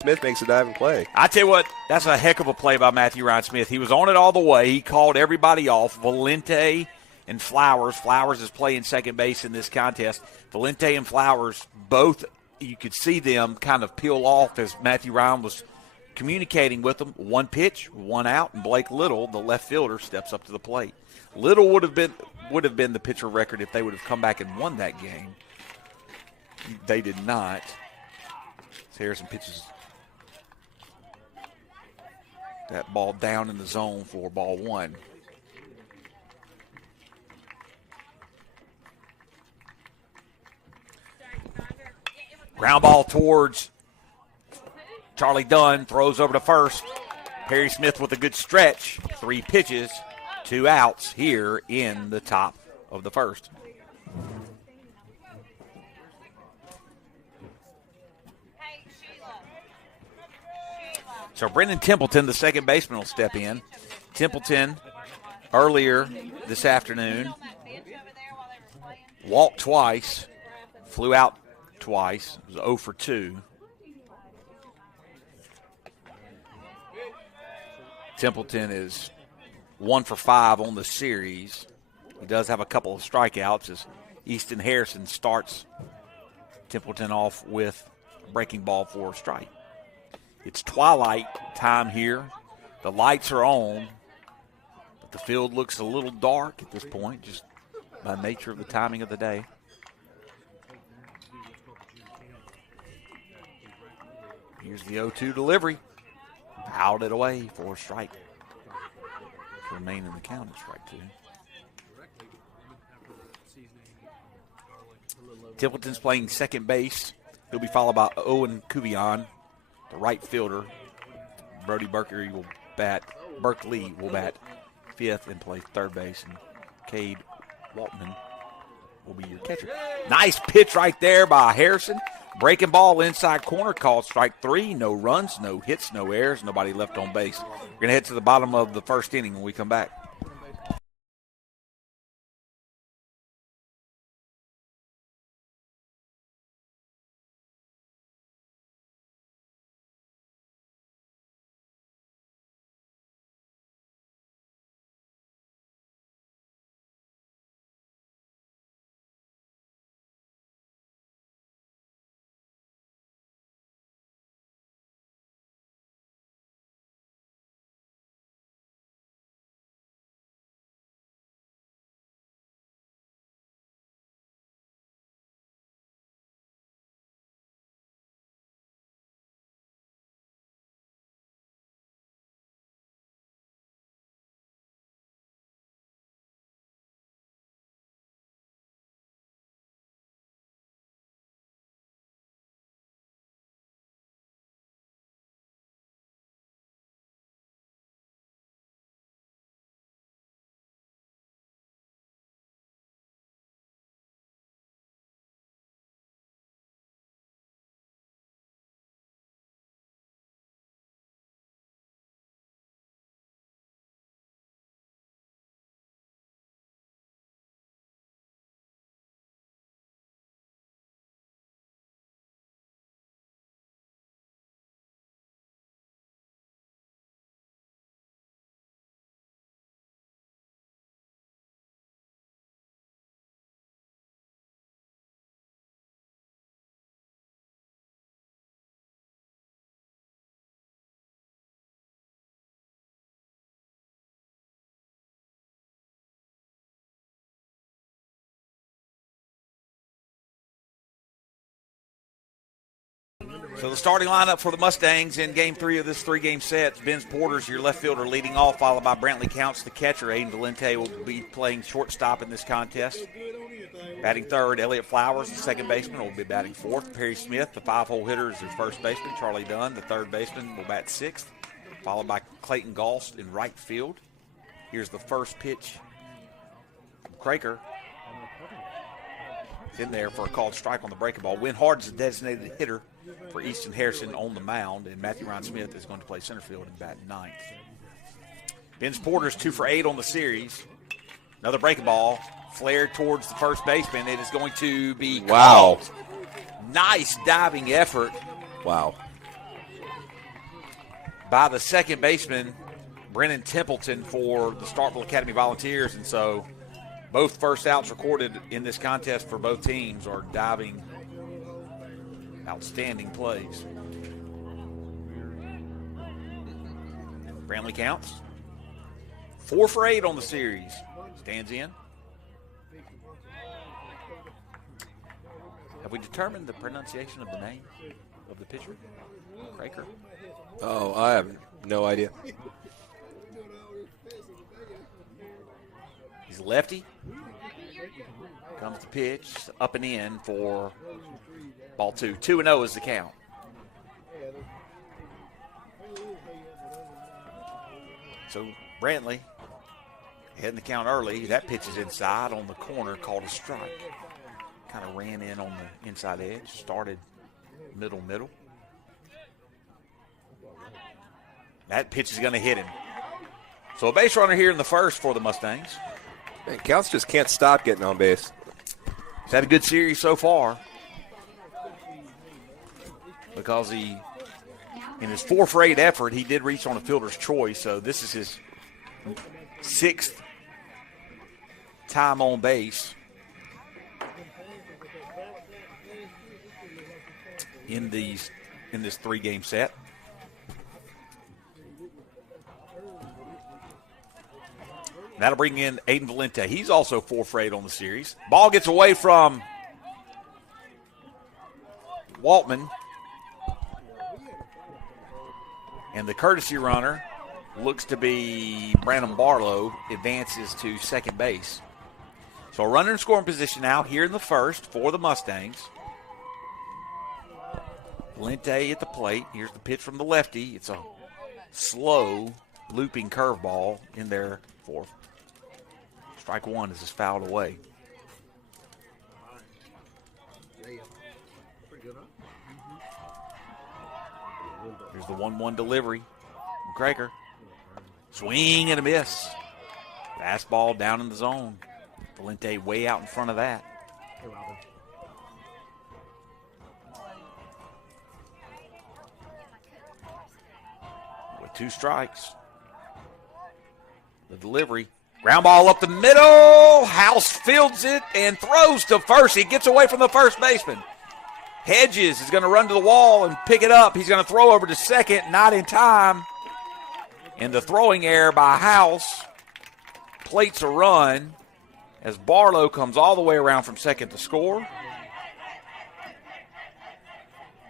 Smith makes a diving play. I tell you what, that's a heck of a play by Matthew Ryan Smith. He was on it all the way. He called everybody off. Valente and Flowers. Flowers is playing second base in this contest. Valente and Flowers, both, you could see them kind of peel off as Matthew Ryan was communicating with them. One pitch, one out, and Blake Little, the left fielder, steps up to the plate. Little would have been the pitcher record if they would have come back and won that game. They did not. Harrison pitches that ball down in the zone for ball one. Ground ball towards Charlie Dunn, throws over to first. Perry Smith with a good stretch. 3 pitches, 2 outs here in the top of the first. So Brendan Templeton, the second baseman, will step in. Templeton, earlier this afternoon, walked twice, flew out twice. It was 0 for 2. Templeton is 1 for 5 on the series. He does have a couple of strikeouts as Easton Harrison starts Templeton off with a breaking ball for a strike. It's twilight time here. The lights are on, but the field looks a little dark at this point, just by nature of the timing of the day. Here's the 0-2 delivery. Fouled it away for a strike. To remain in the count at strike 2. Templeton's playing second base. He'll be followed by Owen Cuvion, the right fielder. Brody Berkeley will bat fifth and play third base, and Cade Waltman will be your catcher. Nice pitch right there by Harrison. Breaking ball inside corner, called strike 3. No runs, no hits, no errors, nobody left on base. We're going to head to the bottom of the first inning when we come back. So the starting lineup for the Mustangs in Game 3 of this 3-game set. Vince Porter's your left fielder leading off, followed by Brantley Counts, the catcher. Aiden Valente will be playing shortstop in this contest. Batting third, Elliott Flowers, the second baseman, will be batting fourth. Perry Smith, the 5-hole hitter, is their first baseman. Charlie Dunn, the third baseman, will bat sixth, followed by Clayton Galst in right field. Here's the first pitch. Craker is in there for a called strike on the breaking ball. Win Hard is the designated hitter for Easton Harrison on the mound, and Matthew Ryan Smith is going to play center field and bat ninth. Vince Porter's 2 for 8 on the series. Another breaking ball flared towards the first baseman. It is going to be called. Nice diving effort. Wow. by the second baseman, Brennan Templeton, for the Starkville Academy Volunteers. And so both first outs recorded in this contest for both teams are diving, outstanding plays. Brantley counts. 4 for 8 on the series. Stands in. Have we determined the pronunciation of the name of the pitcher? Craker? Oh, I have no idea. He's a lefty. Comes the pitch, up and in for ball 2. 2-0 is the count. So Brantley heading the count early. That pitch is inside on the corner, called a strike. Kind of ran in on the inside edge, started middle. That pitch is going to hit him. So a base runner here in the first for the Mustangs. Man, Counts just can't stop getting on base. He's had a good series so far because in his 4 for 8 effort, he did reach on a fielder's choice. So this is his 6th time on base in this 3-game set. That'll bring in Aiden Valente. He's also 4 for 8 on the series. Ball gets away from Waltman. And the courtesy runner looks to be Brandon Barlow, advances to second base. So a runner in scoring position now here in the first for the Mustangs. Valente at the plate. Here's the pitch from the lefty. It's a slow, looping curveball in there for strike 1 as it's fouled away. Here's the 1-1 delivery from Craker. Swing and a miss. Fastball down in the zone. Valente way out in front of that. With 2 strikes. The delivery. Ground ball up the middle. House fields it and throws to first. He gets away from the first baseman. Hedges is going to run to the wall and pick it up. He's going to throw over to second, not in time. And the throwing error by House plates a run as Barlow comes all the way around from second to score.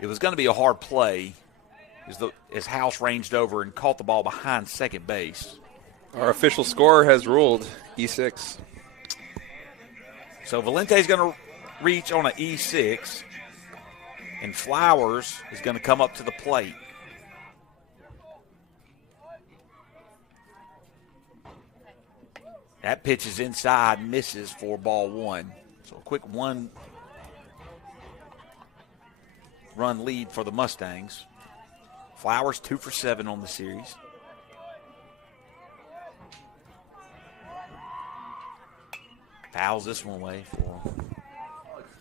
It was going to be a hard play as House ranged over and caught the ball behind second base. Our official scorer has ruled E6. So Valente's going to reach on an E6, and Flowers is going to come up to the plate. That pitch is inside, misses for ball 1. So a quick 1-run lead for the Mustangs. Flowers 2 for 7 on the series. Fouls this one away for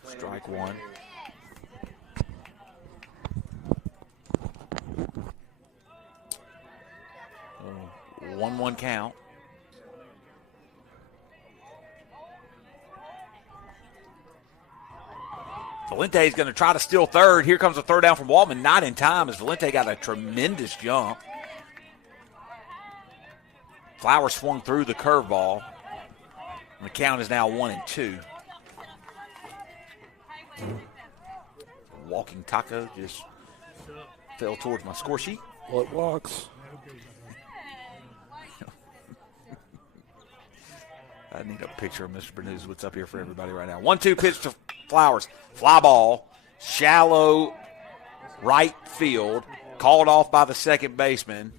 strike 1. So 1-1 count. Valente is going to try to steal third. Here comes a third down from Waltman. Not in time as Valente got a tremendous jump. Flowers swung through the curveball. And the count is now 1-2. Walking taco just fell towards my score sheet. Well, it walks. I need a picture of Mr. Bernews. What's up here for everybody right now? 1-2 pitch to Flowers. Fly ball. Shallow right field. Called off by the second baseman.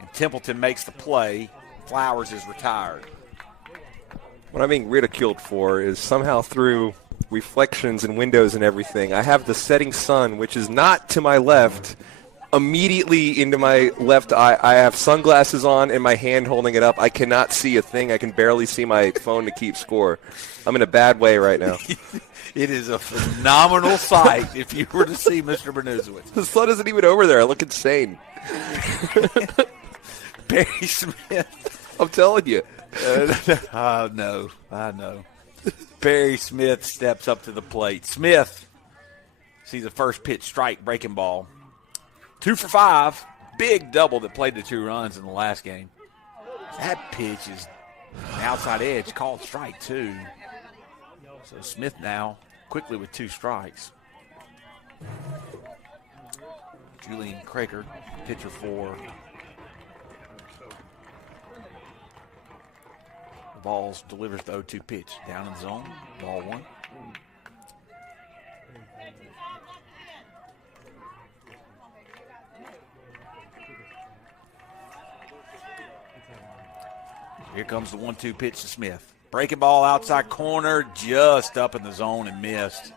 And Templeton makes the play. Flowers is retired. What I'm being ridiculed for is somehow through reflections and windows and everything, I have the setting sun, which is not to my left, immediately into my left eye. I have sunglasses on and my hand holding it up. I cannot see a thing. I can barely see my phone to keep score. I'm in a bad way right now. It is a phenomenal sight if you were to see Mr. Bernuzowitz. The sun isn't even over there. I look insane. Barry Smith. I'm telling you. I know. Barry Smith steps up to the plate. Smith sees the first pitch strike, breaking ball. 2 for 5. Big double that played the 2 runs in the last game. That pitch is an outside edge, called strike 2. So Smith now quickly with 2 strikes. Julian Craker, pitcher for the Balls, delivers the 0-2 pitch. Down in the zone, ball 1. Here comes the 1-2 pitch to Smith. Breaking ball outside corner, just up in the zone and missed.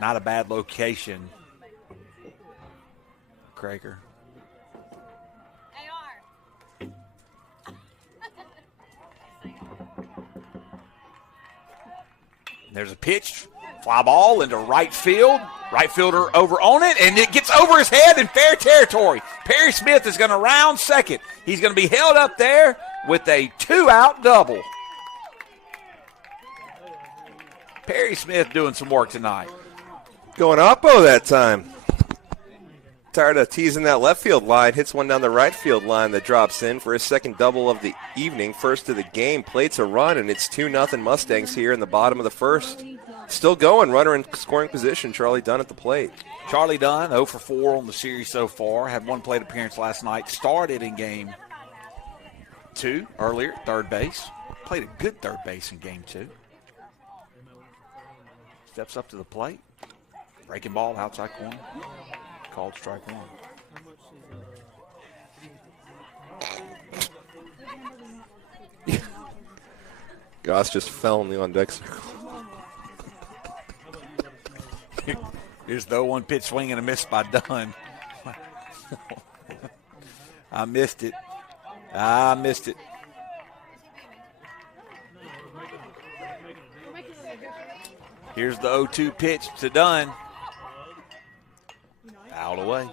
Not a bad location. Craker. There's a pitch, fly ball into right field. Right fielder over on it, and it gets over his head in fair territory. Perry Smith is going to round second. He's going to be held up there with a 2-out double. Perry Smith doing some work tonight. Going oppo that time. Tired of teasing that left field line. Hits one down the right field line that drops in for his second double of the evening. First of the game. Plates a run, and it's 2-0 Mustangs here in the bottom of the first. Still going. Runner in scoring position. Charlie Dunn at the plate. Charlie Dunn, 0 for 4 on the series so far. Had one plate appearance last night. Started in game 2 earlier, third base. Played a good third base in game 2. Steps up to the plate. Breaking ball, outside corner. Called strike 1. Goss just fell in the on deck circle. Here's the 0-1 pitch swing and a miss by Dunn. I missed it. Here's the 0-2 pitch to Dunn. Out away.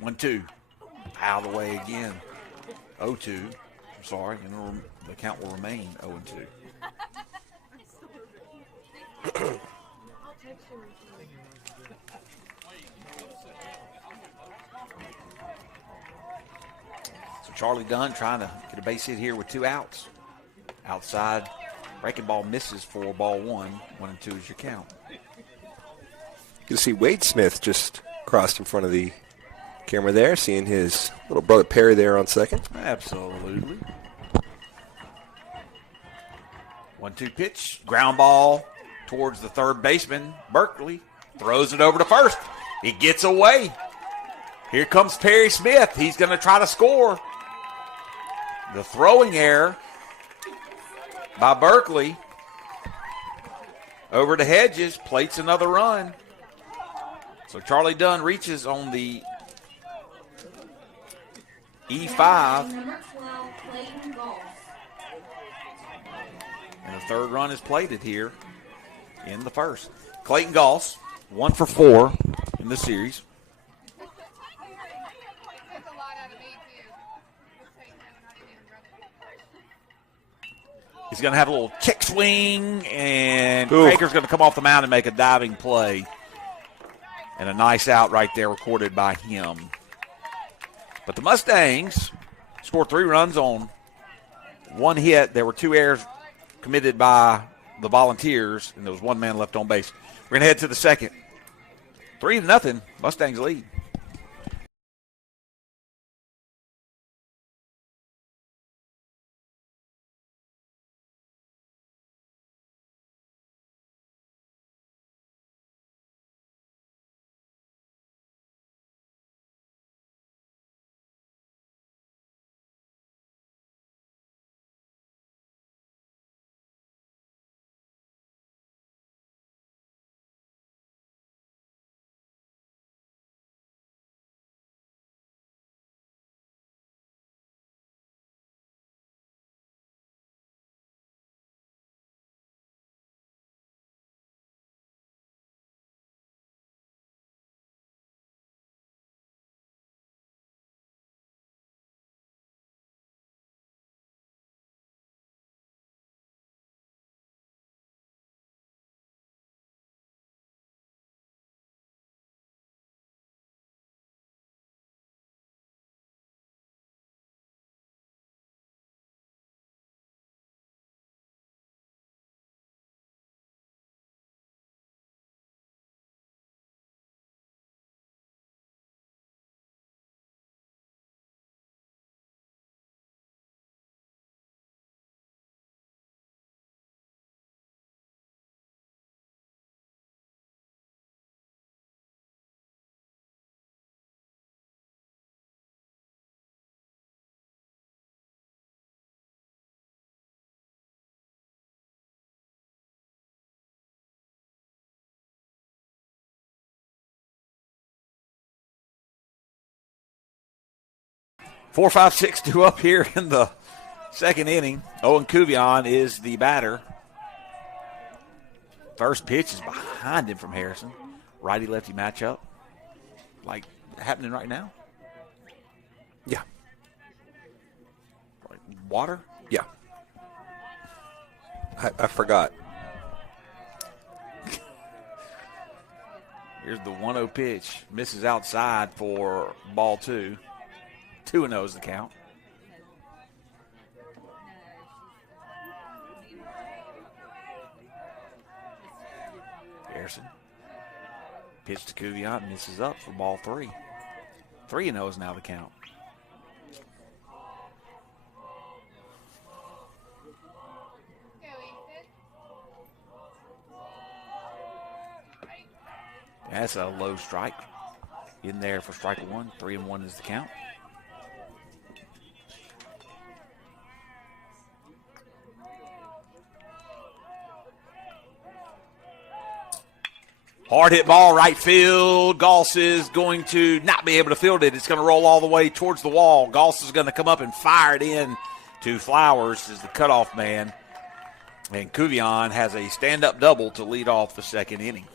One, two. Out of the way again. 0-2. I'm sorry. And the count will remain 0-2. So Charlie Dunn trying to get a base hit here with 2 outs. Outside. Breaking ball misses for ball 1. 1-2 is your count. You can see Wade Smith just crossed in front of the camera there, seeing his little brother Perry there on second. Absolutely. 1-2 pitch. Ground ball towards the third baseman. Berkeley throws it over to first. He gets away. Here comes Perry Smith. He's going to try to score. The throwing error by Berkeley. Over to Hedges. Plates another run. So Charlie Dunn reaches on the E5. And the third run is plated here in the first. Clayton Goss, 1 for 4 in the series. He's going to have a little kick swing, and Baker's going to come off the mound and make a diving play. And a nice out right there recorded by him. But the Mustangs scored 3 runs on 1 hit. There were 2 errors committed by the Volunteers, and there was 1 man left on base. We're going to head to the second. 3-0, Mustangs lead. 4, 5, 6, 2 up here in the second inning. Owen Cuvion is the batter. First pitch is behind him from Harrison. Righty-lefty matchup. Like happening right now? Yeah. Like water? Yeah. I forgot. Here's the 1-0 pitch. Misses outside for ball 2. 2-0 is the count. Harrison. Pitch to Cuvion. Misses up for ball 3. 3-0 is now the count. That's a low strike. In there for strike 1. 3-1 is the count. Hard hit ball, right field. Goss is going to not be able to field it. It's going to roll all the way towards the wall. Goss is going to come up and fire it in to Flowers as the cutoff man. And Cuvion has a stand-up double to lead off the second inning.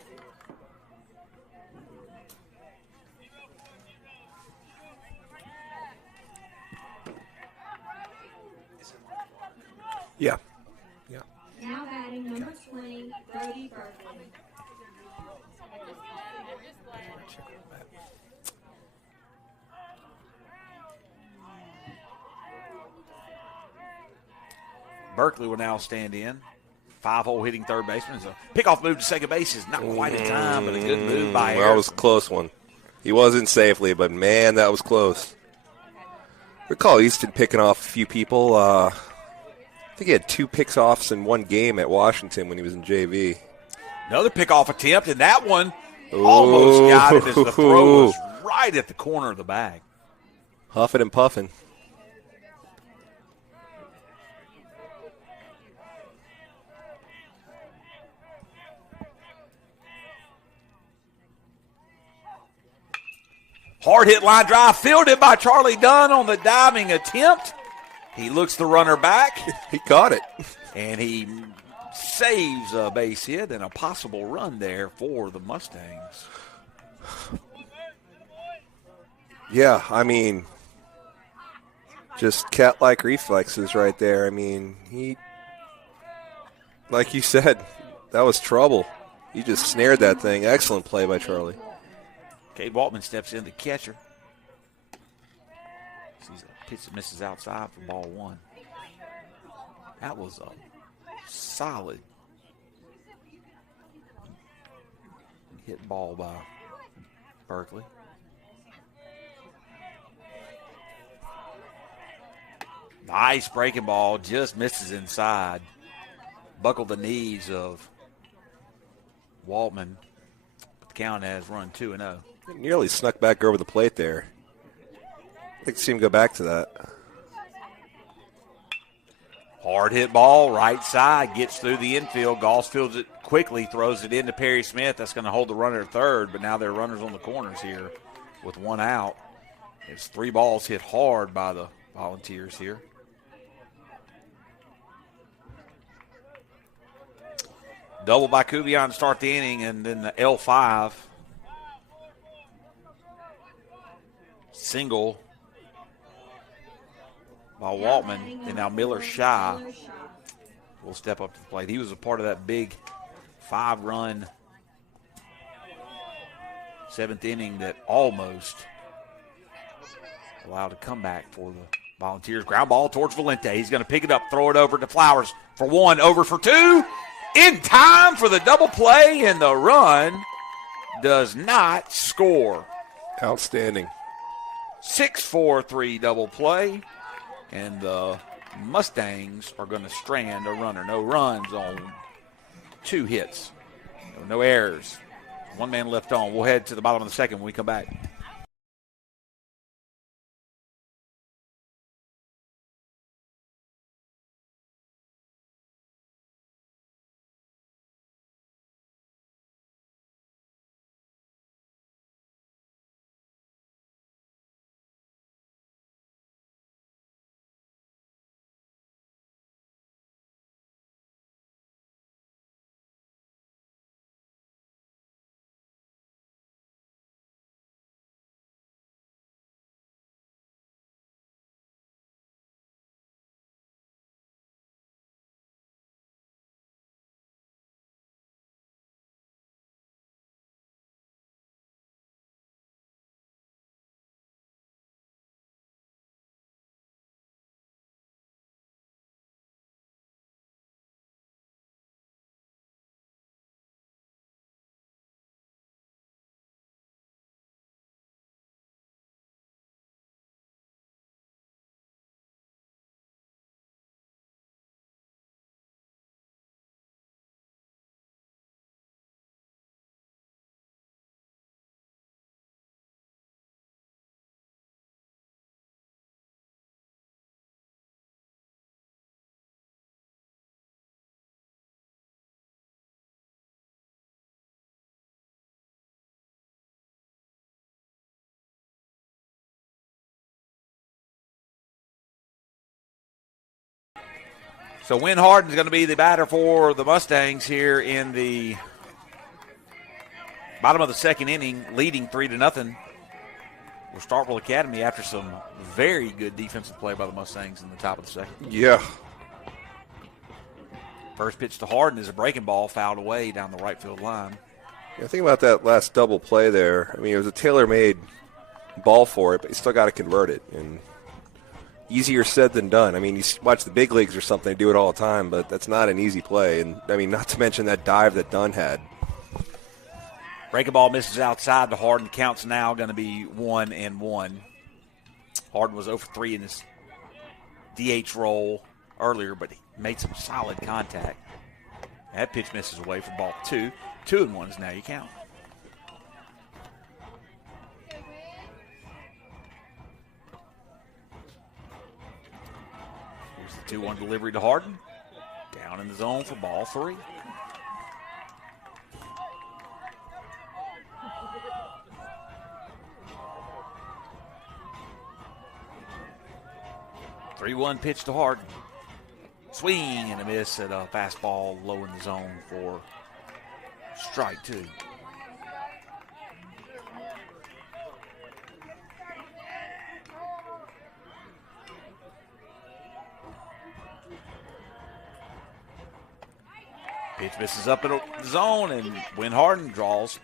Yeah. Now batting number 20, Brody Berkeley. Berkeley will now stand in. 5-hole hitting third baseman. So pickoff move to second base is not quite in time, but a good move by Harrison. That was a close one. He wasn't safely, but man, that was close. Recall Easton picking off a few people. I think he had 2 picks offs in one game at Washington when he was in JV. Another pickoff attempt, and that one almost got it as the throw was right at the corner of the bag. Huffing and puffing. Hard hit line drive, fielded by Charlie Dunn on the diving attempt. He looks the runner back. He caught it. And he saves a base hit and a possible run there for the Mustangs. Yeah, I mean, just cat-like reflexes right there. I mean, he, like you said, that was trouble. He just snared that thing. Excellent play by Charlie. Cade Waltman steps in, the catcher. Sees a pitch that misses outside for ball 1. That was a solid hit ball by Berkeley. Nice breaking ball, just misses inside. Buckled the knees of Waltman. The count has run 2-0. Nearly snuck back over the plate there. I'd like to see him go back to that. Hard hit ball, right side, gets through the infield. Goss fields it quickly, throws it into Perry Smith. That's going to hold the runner at third, but now there are runners on the corners here with 1 out. It's 3 balls hit hard by the Volunteers here. Double by Cuvion to start the inning, and then the L5. Single by Waltman, and now Miller Shy will step up to the plate. He was a part of that big 5-run 7th inning that almost allowed a comeback for the Volunteers. Ground ball towards Valente. He's going to pick it up, throw it over to Flowers for 1, over for 2. In time for the double play, and the run does not score. Outstanding. 6-4-3 double play, and the Mustangs are going to strand a runner. No runs on 2 hits. No errors. 1 man left on. We'll head to the bottom of the second when we come back. So Wynn Harden's going to be the batter for the Mustangs here in the bottom of the second inning, leading 3-0. We'll Starkville Academy after some very good defensive play by the Mustangs in the top of the second. Yeah. First pitch to Harden is a breaking ball fouled away down the right field line. Yeah, think about that last double play there. I mean, it was a tailor-made ball for it, but you still got to convert it. And easier said than done. I mean, you watch the big leagues or something, they do it all the time, but that's not an easy play. And, I mean, not to mention that dive that Dunn had. Breaking ball misses outside to Harden. Count's now going to be 1-1. Harden was 0 for 3 in his DH role earlier, but he made some solid contact. That pitch misses away for ball 2. 2-1 is now you count. Here's the 2-1 delivery to Harden. Down in the zone for ball 3. Three-1 pitch to Harden. Swing and a miss at a fastball low in the zone for strike 2. Pitch misses up in the zone, and Wynn Harden draws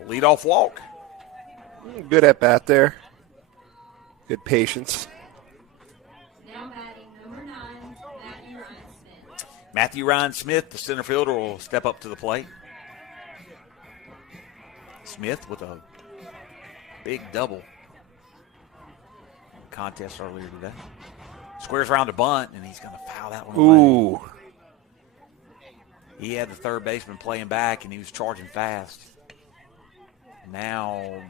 a leadoff walk. Good at bat there. Good patience. Now batting number 9, Matthew Ryan Smith. Matthew Ryan Smith, the center fielder, will step up to the plate. Smith with a big double contest earlier today. Squares around a bunt, and he's going to foul that one away. Ooh. He had the third baseman playing back, and he was charging fast. Now,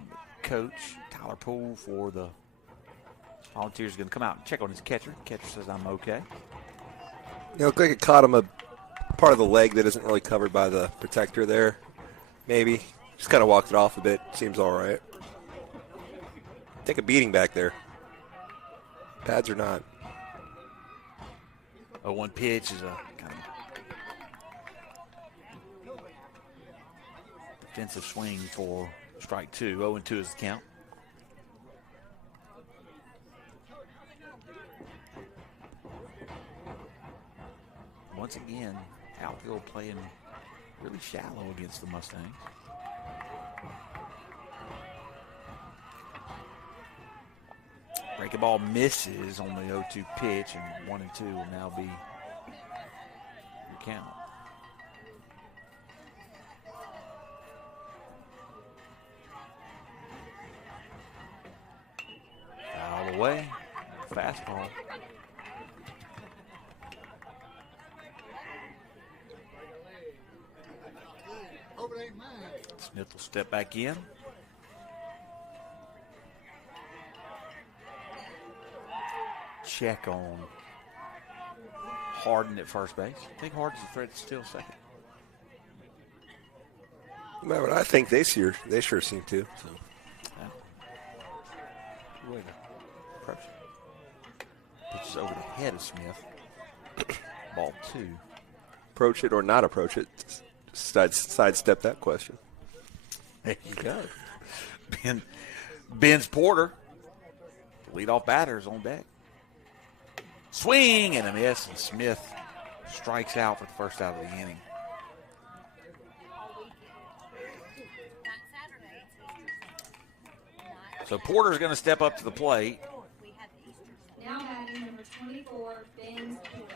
coach Tyler Poole for the Volunteers is going to come out and check on his catcher. Catcher says, I'm okay. It looked like it caught him a part of the leg that isn't really covered by the protector there. Maybe. Just kind of walked it off a bit. Seems all right. Take a beating back there. Pads or not. 0-1 pitch is a kind of defensive swing for strike 2. 0-2 is the count. Once again, outfield playing really shallow against the Mustangs. Breaking ball misses on the 0-2 pitch, and 1-2 will now be your count. Foul away, fastball. Smith will step back in. Check on Harden at first base. I think Harden's a threat to steal second. No matter what I think, they sure seem to. So. Yeah. Good way to approach it. Pitches over the head of Smith. Ball 2. Approach it or not approach it. Sidestep that question. There you go. Ben's Porter, the leadoff batter, is on deck. Swing and a miss, and Smith strikes out for the first out of the inning. So Porter's going to step up to the plate. Now batting number 24, Ben Porter.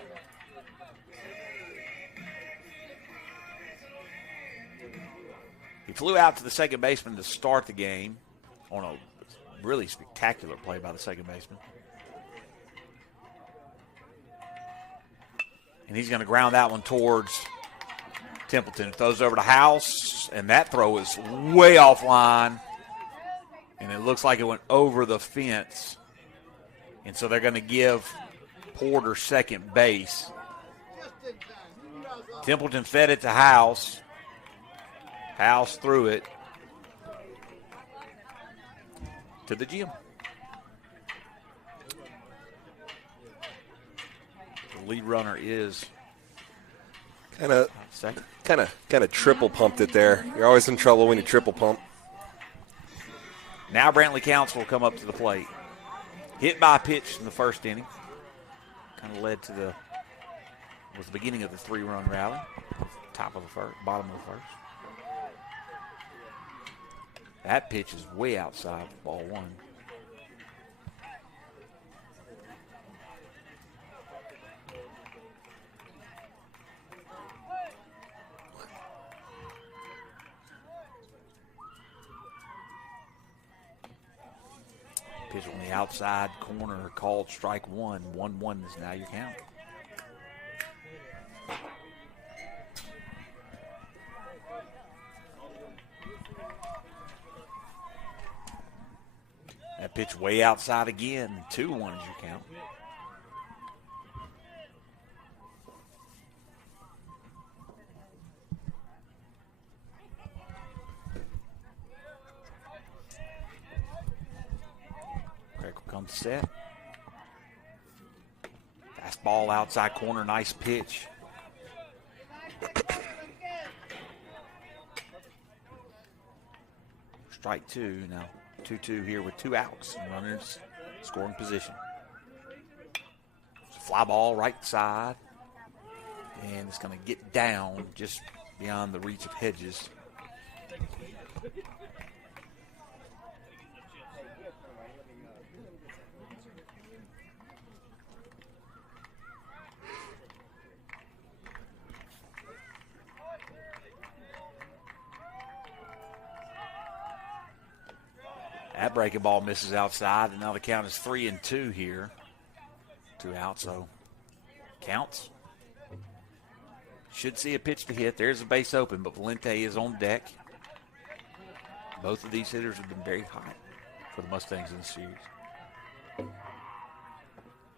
He flew out to the second baseman to start the game on a really spectacular play by the second baseman. And he's going to ground that one towards Templeton. It throws over to House, and that throw is way offline. And it looks like it went over the fence. And so they're going to give Porter second base. Templeton fed it to House. House threw it to the gym. The lead runner is second. Kind of triple pumped it there. You're always in trouble when you triple pump. Now Brantley Counts will come up to the plate. Hit by pitch in the first inning. Kind of led to the beginning of the 3-run rally. Top of the first, bottom of the first. That pitch is way outside ball 1. Pitch on the outside corner called strike 1. 1-1 is now your count. That pitch way outside again. 2-1 is your count. Craig will come set. Fastball outside corner. Nice pitch. Strike 2 now. 2-2 here with 2 outs and runners scoring position. It's a fly ball right side, and it's going to get down just beyond the reach of Hedges. That breaking ball misses outside, and now the count is 3-2 here. 2 outs, so counts. Should see a pitch to hit. There's a base open, but Valente is on deck. Both of these hitters have been very hot for the Mustangs in the series.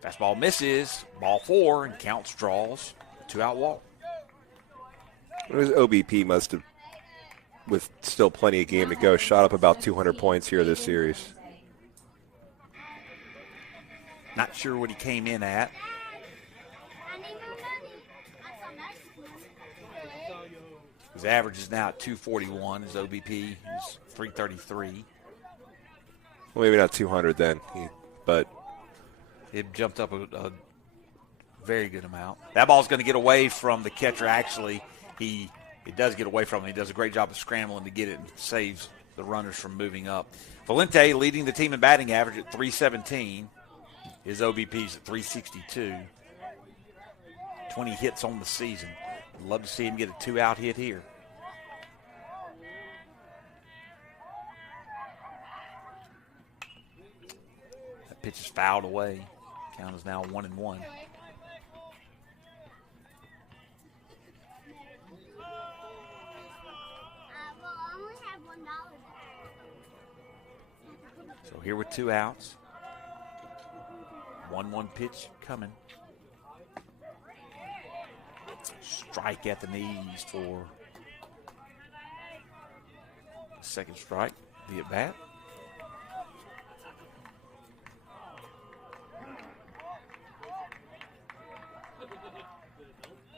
Fastball misses. Ball 4, and Counts draws. 2-out walk. His OBP must have, with still plenty of game to go, shot up about 200 points here this series. Not sure what he came in at. His average is now at 241. His OBP is 333. Well, maybe not 200 then, but it jumped up a very good amount. That ball's going to get away from the catcher. Actually, it does get away from him. He does a great job of scrambling to get it and saves the runners from moving up. Valente leading the team in batting average at 317. His OBP is at 362. 20 hits on the season. I'd love to see him get a 2-out hit here. That pitch is fouled away. Count is now 1-1. So here with 2 outs. 1-1 pitch coming. Strike at the knees for second strike. The at bat.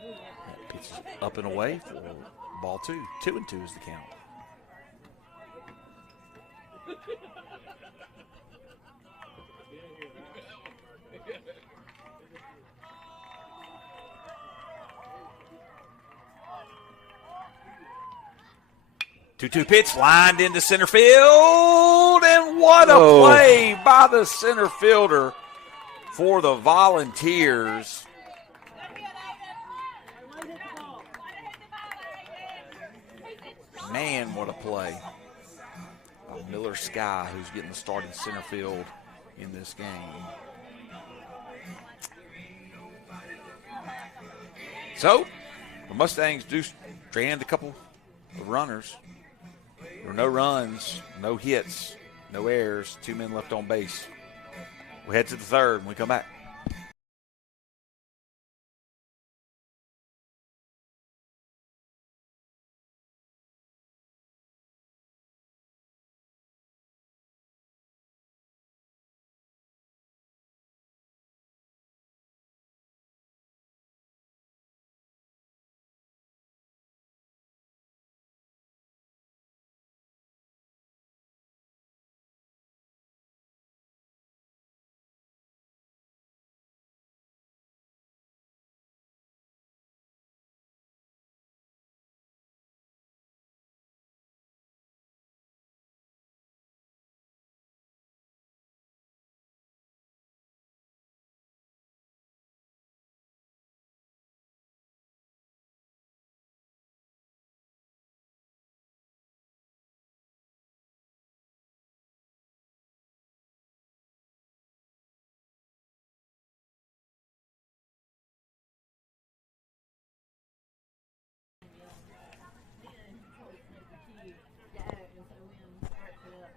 That pitch is up and away for ball 2. 2-2 is the count. Two-two pitch lined into center field, and what a play by the center fielder for the Volunteers. Man, what a play by Miller Sky, who's getting the start in center field in this game. So, the Mustangs do strand a couple of runners. There were no runs, no hits, no errors, 2 men left on base. We head to the third when we come back.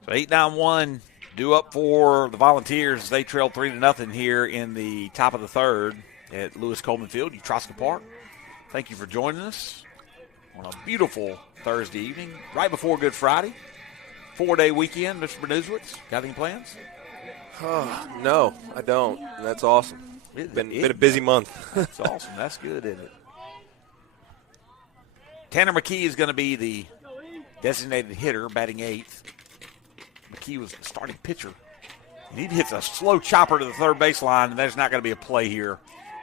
So 8-9-1 due up for the Volunteers. They trail 3-0 here in the top of the third at Lewis Coleman Field, Utroska Park. Thank you for joining us on a beautiful Thursday evening, right before Good Friday. 4-day weekend, Mr. Bernusewitz. Got any plans? No, I don't. And that's awesome. Been a busy month. That's awesome. That's good, isn't it? Tanner McKee is going to be the designated hitter, batting eighth. McKee was the starting pitcher. And he hits a slow chopper to the third baseline, and there's not going to be a play here.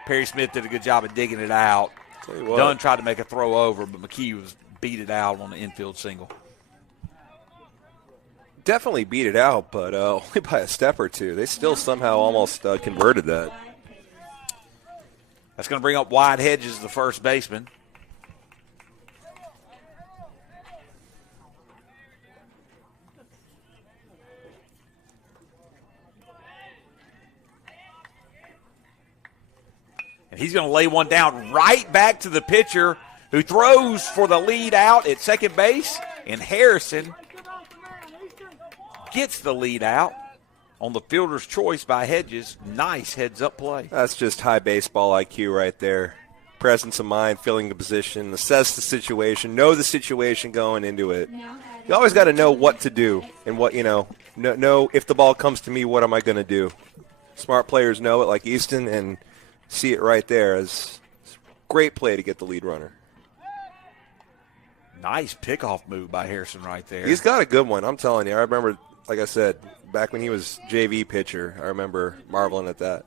Perry Smith did a good job of digging it out. Dunn tried to make a throw over, but McKee was beat it out on the infield single. Definitely beat it out, but only by a step or two. They still somehow almost converted that. That's going to bring up Wyatt Hedges, the first baseman. And he's going to lay one down right back to the pitcher who throws for the lead out at second base. And Harrison gets the lead out on the fielder's choice by Hedges. Nice heads-up play. That's just high baseball IQ right there. Presence of mind, feeling the position, assess the situation, know the situation going into it. You always got to know what to do and what, know if the ball comes to me, what am I going to do? Smart players know it, like Easton, and see it right there as great play to get the lead runner. Nice pickoff move by Harrison right there. He's got a good one, I'm telling you. I remember, like I said, back when he was JV pitcher, I remember marveling at that.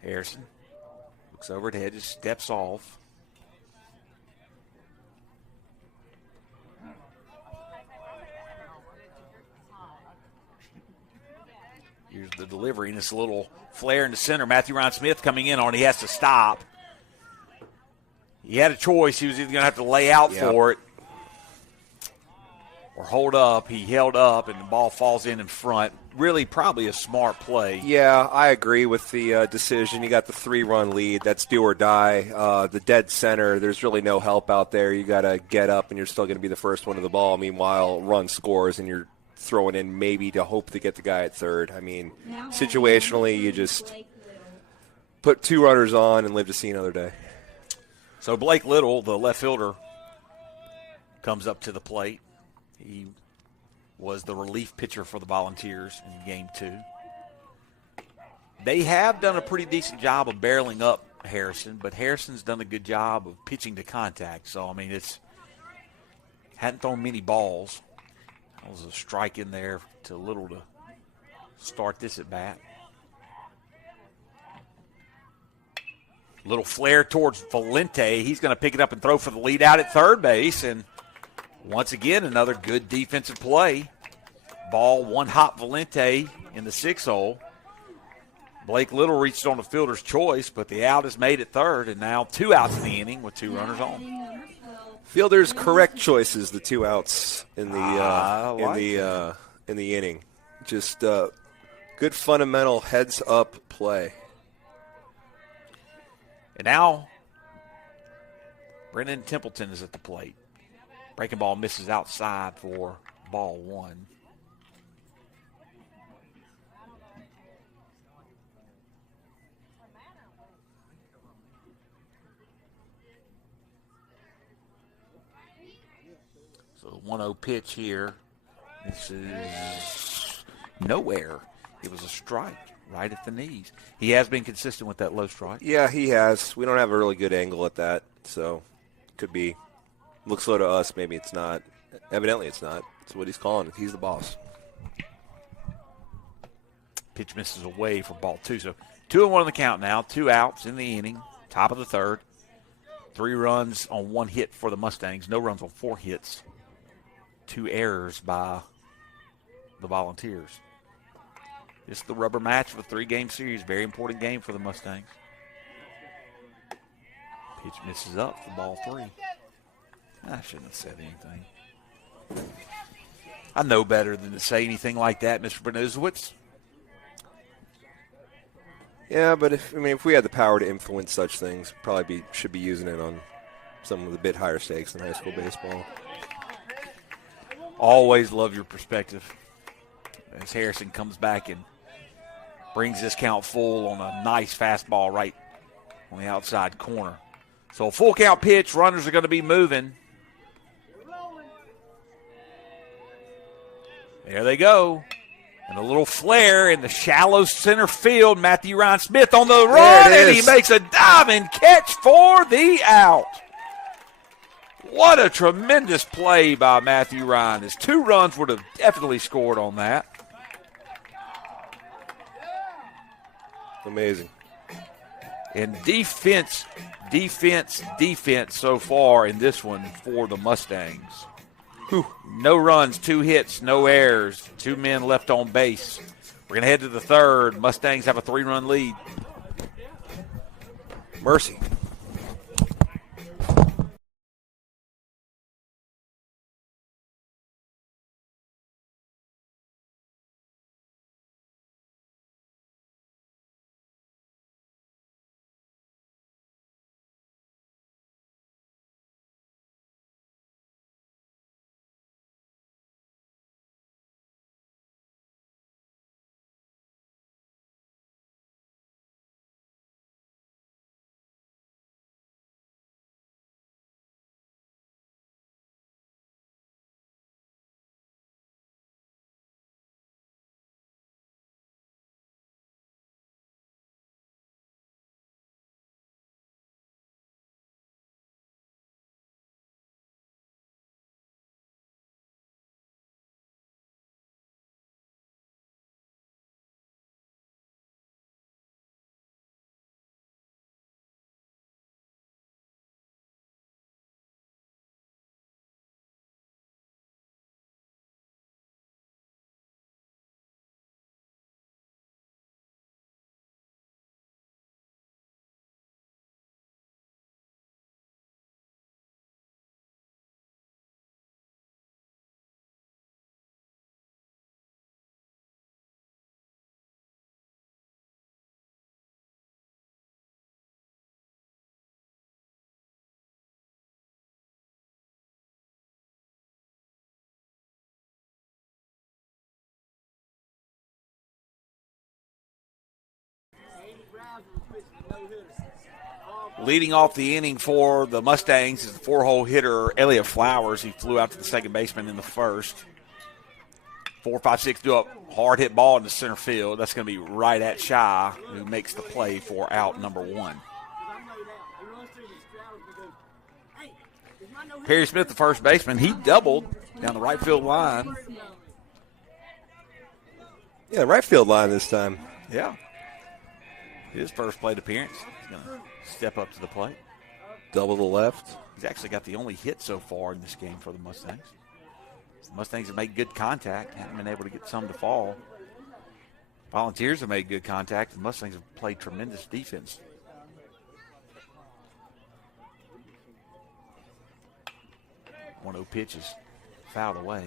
Harrison looks over at Hedges, steps off. Here's the delivery, and it's a little flare in the center. Matthew Ryan Smith coming in on it. He has to stop. He had a choice. He was either going to have to lay out for it or hold up. He held up, and the ball falls in front. Really probably a smart play. Yeah, I agree with the decision. You got the 3-run lead. That's do or die. The dead center, there's really no help out there. You got to get up, and you're still going to be the first one to the ball. Meanwhile, run scores, and you're throwing in maybe to hope to get the guy at third. I mean, situationally, you just put 2 runners on and live to see another day. So Blake Little, the left fielder, comes up to the plate. He was the relief pitcher for the Volunteers in Game 2. They have done a pretty decent job of barreling up Harrison, but Harrison's done a good job of pitching to contact. So, I mean, hadn't thrown many balls. That was a strike in there to Little to start this at bat. Little flare towards Valente. He's going to pick it up and throw for the lead out at third base. And once again, another good defensive play. Ball one-hop Valente in the 6-hole. Blake Little reached on the fielder's choice, but the out is made at third, and now 2 outs in the inning with 2 runners on. Fielder's correct choices, the 2 outs in the inning. Just good fundamental heads-up play. And now Brennan Templeton is at the plate. Breaking ball misses outside for ball 1. So 1-0 pitch here. This is nowhere. It was a strike right at the knees. He has been consistent with that low strike. Yeah, he has. We don't have a really good angle at that, so could be. Looks low to us. Maybe it's not. Evidently it's not. That's what he's calling it. He's the boss. Pitch misses away for ball 2. So 2-1 on the count now. 2 outs in the inning. Top of the third. 3 runs on 1 hit for the Mustangs. No runs on 4 hits. 2 errors by the Volunteers. It's the rubber match of a 3-game series. Very important game for the Mustangs. Pitch misses up for ball 3. I shouldn't have said anything. I know better than to say anything like that, Mr. Bernusewitz. Yeah, but if we had the power to influence such things, probably should be using it on some of the bit higher stakes in high school baseball. Always love your perspective. As Harrison comes back and brings this count full on a nice fastball right on the outside corner. So a full count pitch, runners are going to be moving. There they go. And a little flare in the shallow center field. Matthew Ryan Smith on the run, and he makes a diving catch for the out. What a tremendous play by Matthew Ryan. His 2 runs would have definitely scored on that. Amazing. And defense so far in this one for the Mustangs. Whew. No runs, 2 hits, no errors, 2 men left on base. We're going to head to the third. Mustangs have a 3-run lead. Mercy. Leading off the inning for the Mustangs is the 4-hole hitter, Elliott Flowers. He flew out to the second baseman in the first. 4-5-6 do up, hard hit ball into center field. That's going to be right at Shy, who makes the play for out number 1. Perry Smith, the first baseman, he doubled down the right field line. Yeah, right field line this time. Yeah. His first plate appearance. He's going to step up to the plate. Double to left. He's actually got the only hit so far in this game for the Mustangs. The Mustangs have made good contact, haven't been able to get some to fall. Volunteers have made good contact. The Mustangs have played tremendous defense. One of those pitches fouled away.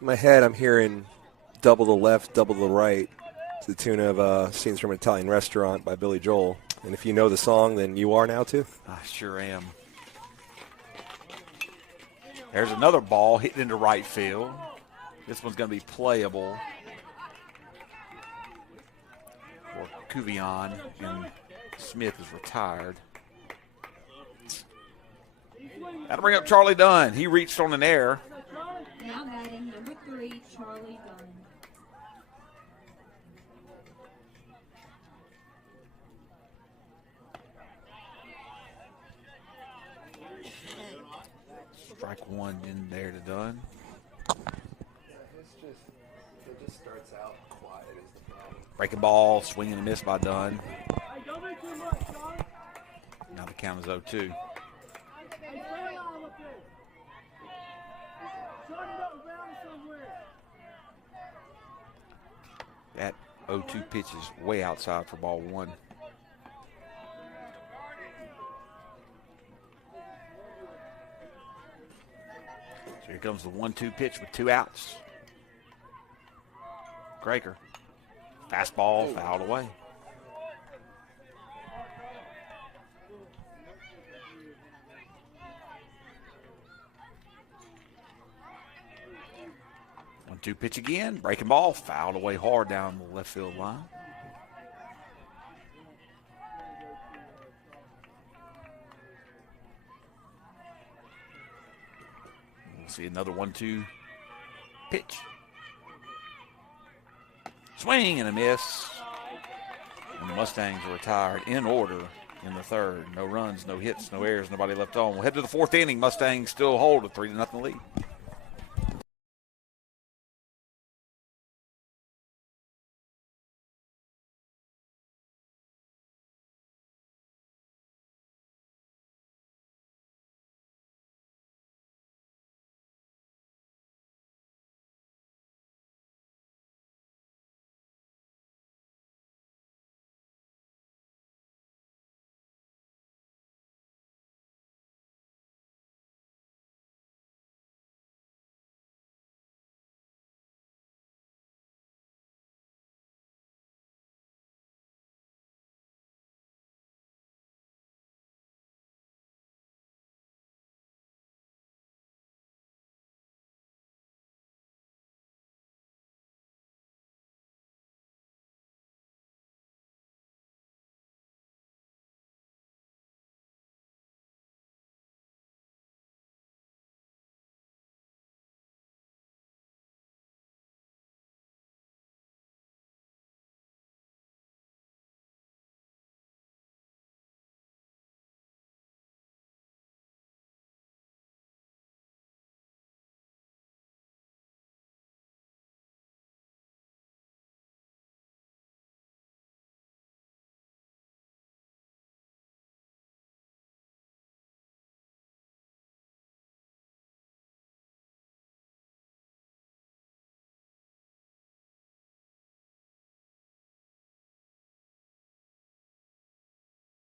In my head, I'm hearing double to left, double to right, to the tune of Scenes from an Italian Restaurant by Billy Joel. And if you know the song, then you are now too. I sure am. There's another ball hitting into right field. This one's going to be playable for Cuvion, and Smith is retired. That'll bring up Charlie Dunn. He reached on an error. Now batting number 3, Charlie Dunn. Strike 1 in there to Dunn. It just starts out quiet is the problem. Breaking ball, swinging and miss by Dunn. Now the count is 0-2. That 0-2 pitch is way outside for ball 1. So here comes the 1-2 pitch with 2 outs. Kraker. Fastball fouled away. 1-2 pitch again. Breaking ball. Fouled away hard down the left field line. We'll see another 1-2 pitch. Swing and a miss. And the Mustangs are retired in order in the third. No runs, no hits, no errors, nobody left on. We'll head to the fourth inning. Mustangs still hold a 3-0 lead.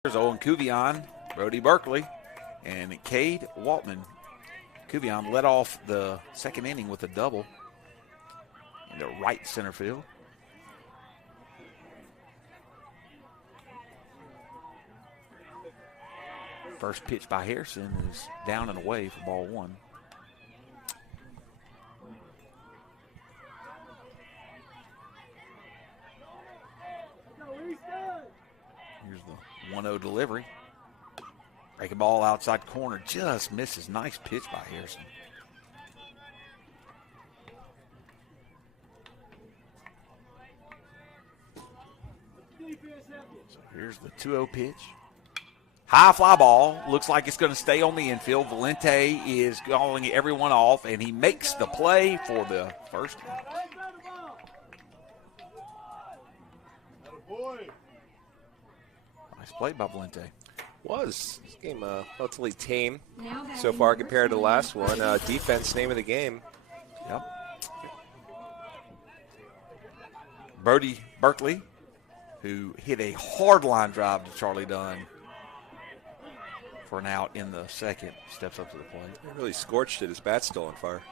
There's Owen Cuvion, Brody Berkeley, and Cade Waltman. Cuvion led off the second inning with a double in the right center field. First pitch by Harrison is down and away for ball one. Here's the 1-0 delivery. Breaking ball outside corner, just misses. Nice pitch by Harrison. So here's the 2-0 pitch. High fly ball. Looks like it's going to stay on the infield. Valente is calling everyone off, and he makes the play for the first out. Nice play by Valente. This game relatively tame so far compared to the last one. Defense, name of the game. Yep. Brody Berkeley, who hit a hard line drive to Charlie Dunn for an out in the second, steps up to the plate. He really scorched it. His bat's still on fire.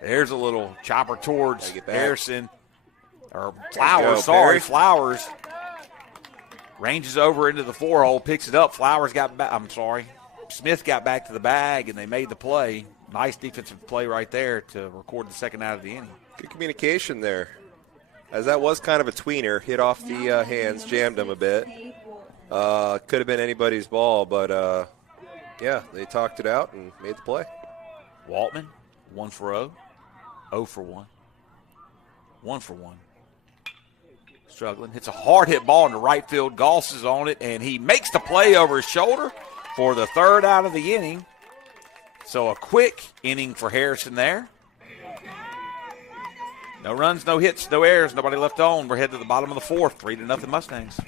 There's a little chopper towards Harrison. Or Flowers, Flowers. Ranges over into the 4-hole, picks it up. Smith got back to the bag, and they made the play. Nice defensive play right there to record the second out of the inning. Good communication there, as that was kind of a tweener. Hit off the hands, jammed him a bit. Could have been anybody's ball, but, yeah, they talked it out and made the play. Waltman, 1 for 0. 0 for 1. 1 for 1. Struggling. Hits a hard hit ball into right field. Goss is on it, and he makes the play over his shoulder for the third out of the inning. So a quick inning for Harrison there. No runs, no hits, no errors, nobody left on. We're headed to the bottom of the fourth, 3-0 Mustangs.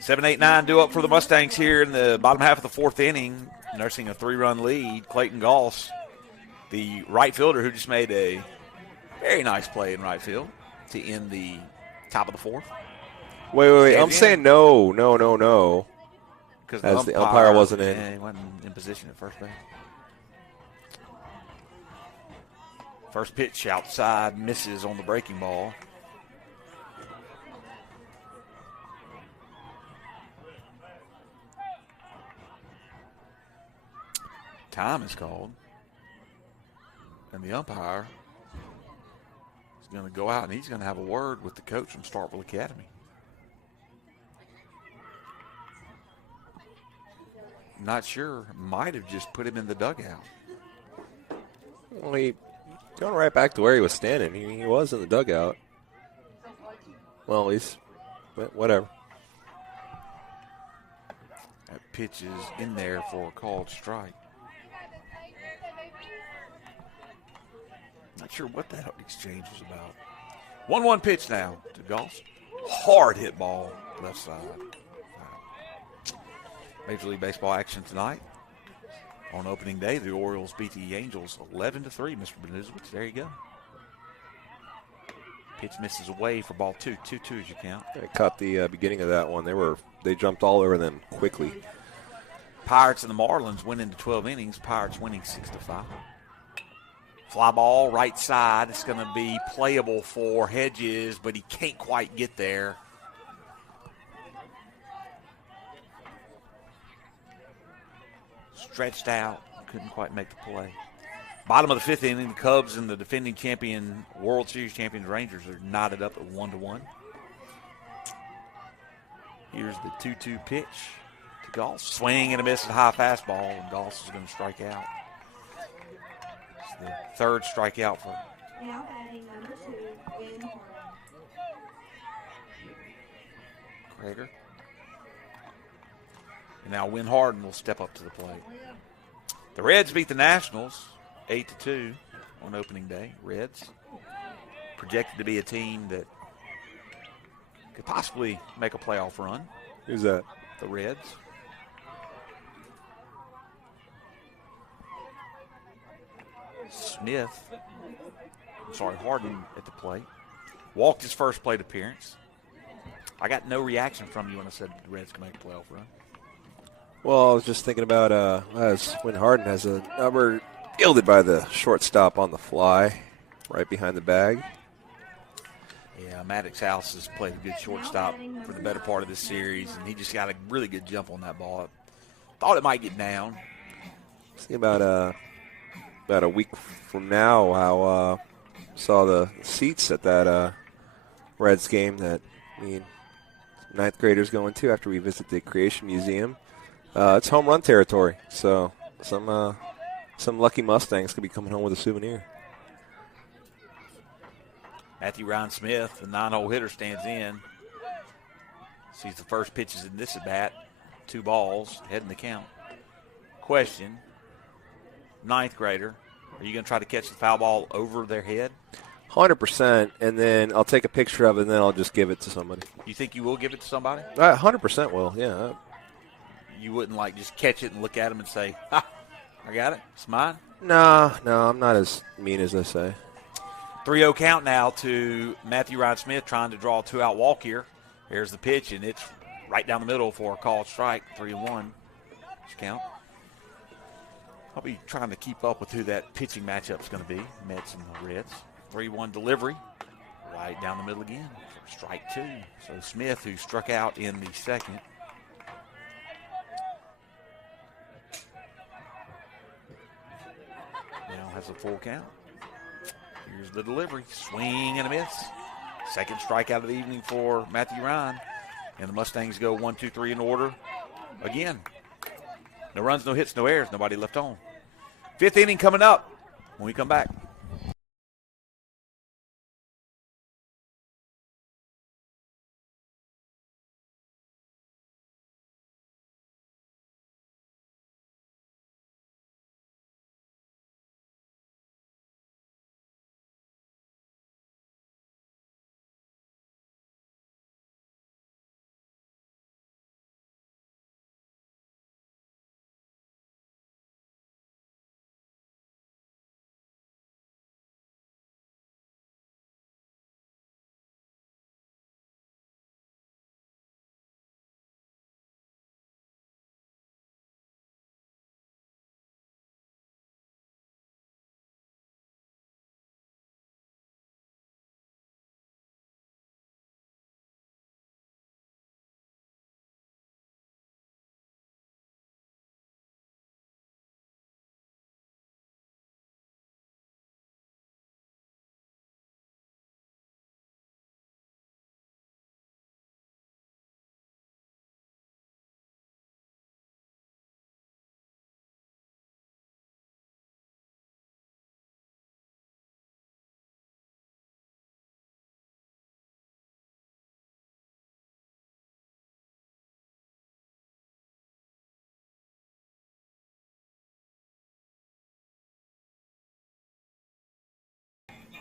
7, 8, 9 due up for the Mustangs here in the bottom half of the fourth inning, nursing a 3-run lead. Clayton Goss, the right fielder who just made a very nice play in right field to end the top of the fourth. Wait. I'm saying no. Because As the umpire wasn't in. Yeah, he wasn't in position at first base. First pitch outside, misses on the breaking ball. Time is called. And the umpire is going to go out and he's going to have a word with the coach from Starkville Academy. Not sure. Might have just put him in the dugout. Well, he going right back to where he was standing. He was in the dugout. Well, he's whatever. That pitch is in there for a called strike. Not sure what that exchange was about. 1-1 pitch now to Goss. Hard hit ball left side. Major League Baseball action tonight. On opening day, the Orioles beat the Angels 11-3, Mr. Benuzowicz. There you go. Pitch misses away for ball 2. 2-2 as you count. I caught the beginning of that one. They jumped all over them quickly. Pirates and the Marlins went into 12 innings. Pirates winning 6-5. Fly ball right side. It's going to be playable for Hedges, but he can't quite get there. Stretched out, couldn't quite make the play. Bottom of the fifth inning, the Cubs and the defending champion, World Series champions Rangers are knotted up at 1-1. Here's the 2-2 pitch to Goss. Swing and a miss, a high fastball, and Goss is going to strike out. It's the third strikeout for him. Now batting number 2, Win Horton. Krager. And now Win Harden will step up to the plate. The Reds beat the Nationals 8-2 on opening day. Reds projected to be a team that could possibly make a playoff run. Who's that? The Reds. Harden at the plate. Walked his first plate appearance. I got no reaction from you when I said the Reds can make a playoff run. Well, I was just thinking about as when Harden has a number fielded by the shortstop on the fly, right behind the bag. Yeah, Maddox House has played a good shortstop for the better part of this series, and he just got a really good jump on that ball. Thought it might get down. See about a week from now how saw the seats at that Reds game that ninth graders going to after we visit the Creation Museum. It's home run territory, so some lucky Mustangs could be coming home with a souvenir. Matthew Ryan Smith, the 9-hole hitter, stands in. Sees the first pitches in this at bat. 2 balls, head in the count. Question, ninth grader, are you going to try to catch the foul ball over their head? 100%, and then I'll take a picture of it, and then I'll just give it to somebody. You think you will give it to somebody? 100% will, yeah. You wouldn't, just catch it and look at them and say, ha, I got it, it's mine? No, I'm not as mean as they say. 3-0 count now to Matthew Ryan Smith trying to draw a 2-out walk here. Here's the pitch, and it's right down the middle for a called strike, 3-1 count. I'll be trying to keep up with who that pitching matchup's going to be, Mets and the Reds. 3-1 delivery, right down the middle again for strike 2. So Smith, who struck out in the second, now has a full count. Here's the delivery. Swing and a miss. Second strikeout of the evening for Matthew Ryan. And the Mustangs go 1, 2, 3 in order again. No runs, no hits, no errors. Nobody left on. Fifth inning coming up when we come back.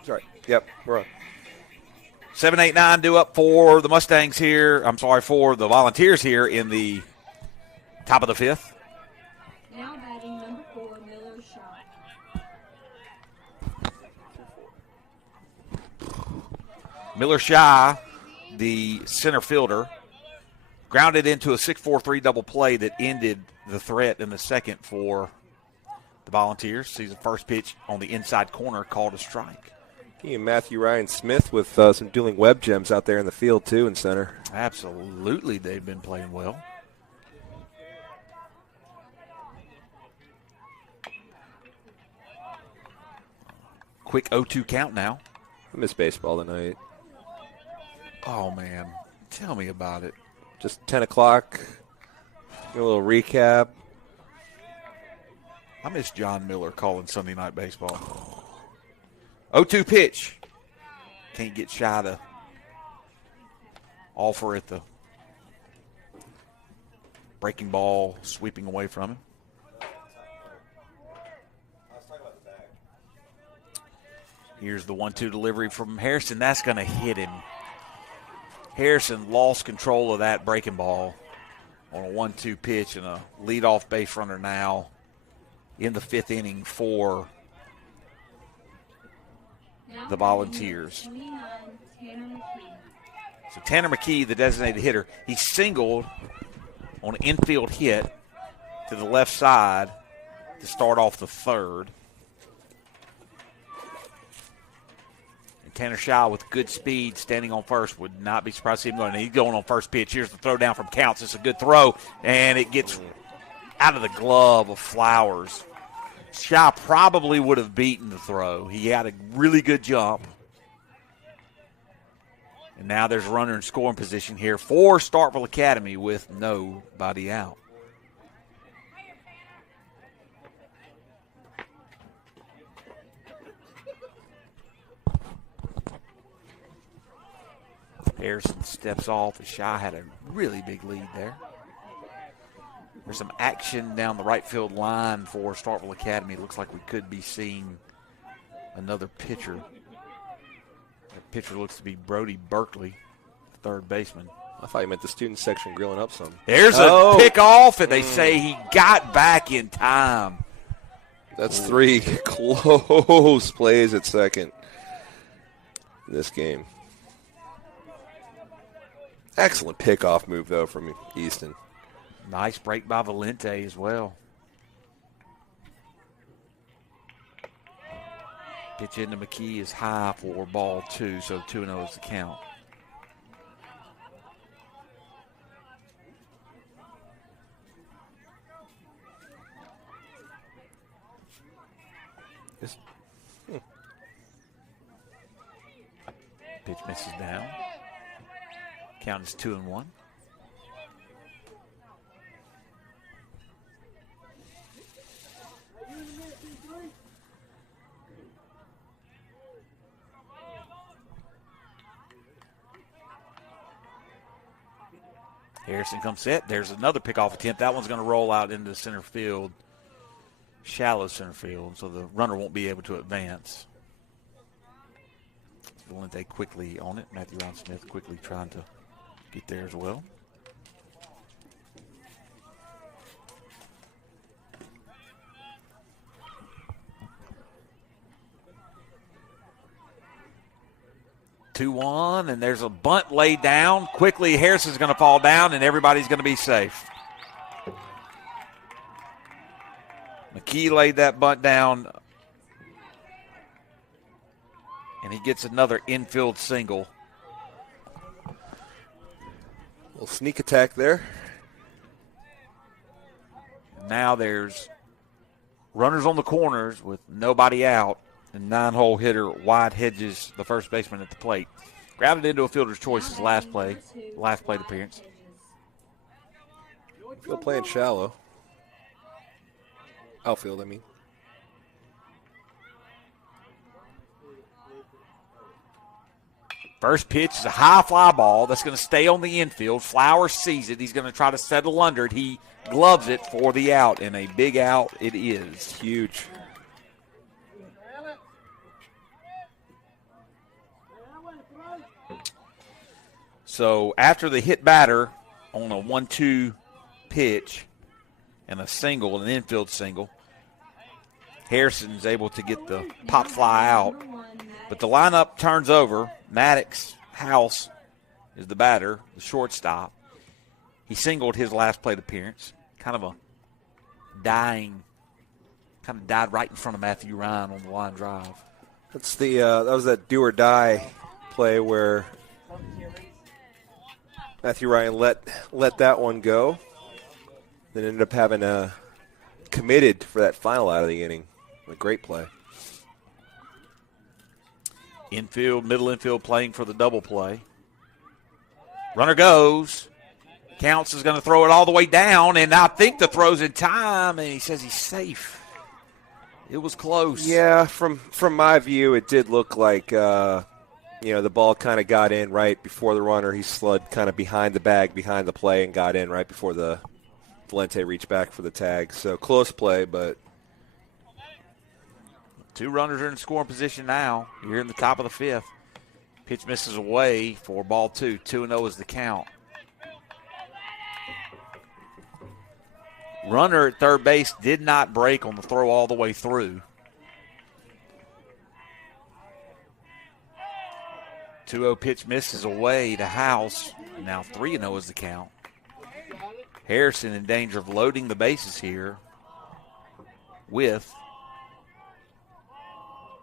Sorry. Yep, we're on. 7-8-9 due up for the Mustangs here. For the Volunteers here in the top of the fifth. Now batting number 4, Miller Shaw. Miller Shy, the center fielder, grounded into a 6-4-3 double play that ended the threat in the second for the Volunteers. Sees the first pitch on the inside corner, called a strike. And Matthew Ryan Smith with some dueling web gems out there in the field, too, in center. Absolutely, they've been playing well. Quick 0-2 count now. I miss baseball tonight. Oh, man. Tell me about it. Just 10 o'clock, a little recap. I miss John Miller calling Sunday Night Baseball. 0-2 pitch. Can't get shy to offer at the breaking ball, sweeping away from him. Here's the 1-2 delivery from Harrison. That's going to hit him. Harrison lost control of that breaking ball on a 1-2 pitch, and a leadoff base runner now in the fifth inning for the Volunteers. 29, Tanner McKee. So Tanner McKee, the designated hitter, he singled on an infield hit to the left side to start off the third. And Tanner Shaw with good speed standing on first. Would not be surprised to see him going. He's going on first pitch. Here's the throw down from Counts. It's a good throw, and it gets out of the glove of Flowers. Shaw probably would have beaten the throw. He had a really good jump. And now there's a runner in scoring position here for Starkville Academy with nobody out. Harrison steps off. Shaw had a really big lead there. There's some action down the right field line for Starkville Academy. It looks like we could be seeing another pitcher. That pitcher looks to be Brody Berkeley, third baseman. I thought you meant the student section grilling up some. There's a pick-off, and they say he got back in time. That's 3 close plays at second in this game. Excellent pickoff move, though, from Easton. Nice break by Valente as well. Pitch into McKee is high for ball 2, so 2-0 is the count. Pitch misses down. Count is 2-1. Harrison comes set. There's another pickoff attempt. That one's going to roll out into center field, shallow center field, so the runner won't be able to advance. Valente quickly on it. Matthew Ron Smith quickly trying to get there as well. Two-one, and there's a bunt laid down. Quickly, Harrison's going to fall down, and everybody's going to be safe. McKee laid that bunt down, and he gets another infield single. Little sneak attack there. Now there's runners on the corners with nobody out. And 9-hole hitter Wyatt Hedges, the first baseman at the plate. Grounded into a fielder's choice his last plate appearance. Field playing shallow. Outfield, I mean. First pitch is a high fly ball that's going to stay on the infield. Flowers sees it. He's going to try to settle under it. He gloves it for the out, and a big out it is. Huge. So after the hit batter on a 1-2 pitch and a single, an infield single, Harrison's able to get the pop fly out. But the lineup turns over. Maddox House is the batter, the shortstop. He singled his last plate appearance. Kind of died right in front of Matthew Ryan on the line drive. That's that was that do or die play where Matthew Ryan let that one go. Then ended up having committed for that final out of the inning. A great play. Infield, middle infield playing for the double play. Runner goes. Counts is going to throw it all the way down, and I think the throw's in time, and he says he's safe. It was close. Yeah, from my view, it did look like the ball kind of got in right before the runner. He slid kind of behind the bag, behind the play, and got in right before the Valente reached back for the tag. So close play, but 2 runners are in scoring position now. You're in the top of the 5th. Pitch misses away for ball 2. 2-0 is the count. Runner at third base did not break on the throw all the way through. 2-0 pitch misses away to House. Now 3-0 is the count. Harrison in danger of loading the bases here with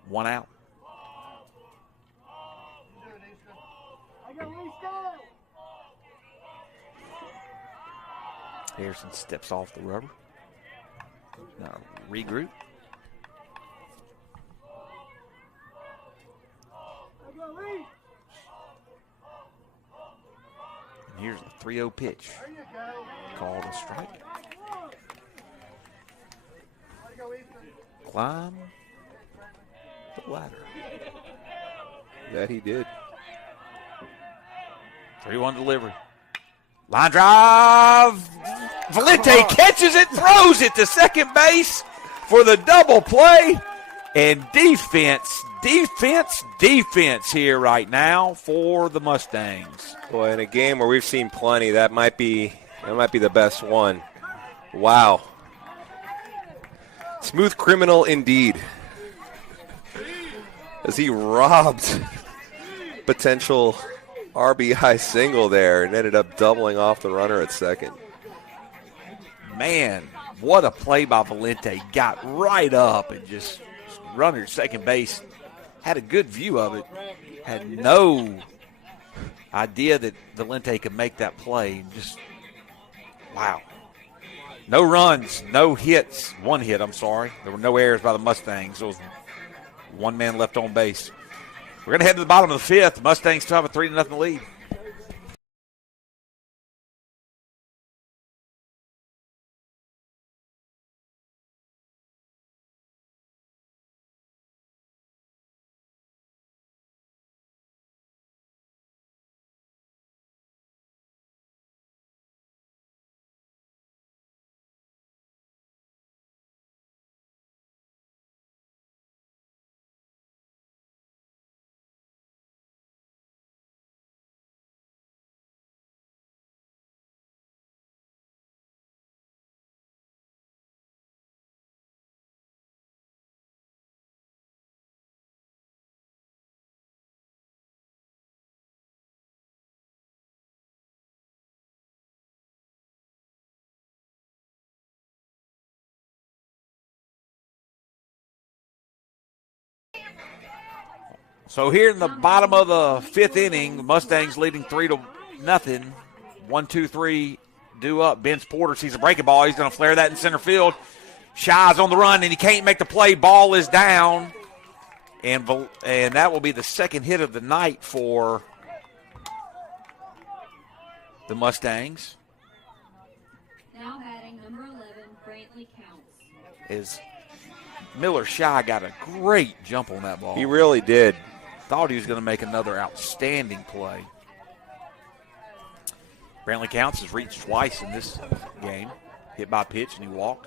1 out. Harrison steps off the rubber. Now regroup. And here's the 3-0 pitch. Called a strike. Climb the ladder. that he did. 3-1 delivery. Line drive. Valente catches it, throws it to second base for the double play. And defense here right now for the Mustangs. Boy, in a game where we've seen plenty, that might be the best one. Wow. Smooth criminal indeed. As he robbed potential RBI single there and ended up doubling off the runner at second. Man, what a play by Valente. Got right up and just runner at second base. Had a good view of it. Had no idea that Valente could make that play. Just, wow. No runs, no hits. 1 hit, I'm sorry. There were no errors by the Mustangs. There was 1 man left on base. We're going to head to the bottom of the 5th. Mustangs still have a 3-0 lead. So here in the bottom of the 5th inning, the Mustangs leading 3-0. 1-2-3 due up. Ben's Porter sees a breaking ball. He's going to flare that in center field. Shy's on the run, and he can't make the play. Ball is down. And that will be the second hit of the night for the Mustangs. Now batting number 11, Brantley Counts. Is Miller Shy got a great jump on that ball. He really did. Thought he was going to make another outstanding play. Brantley Counts has reached twice in this game. Hit by pitch and he walked.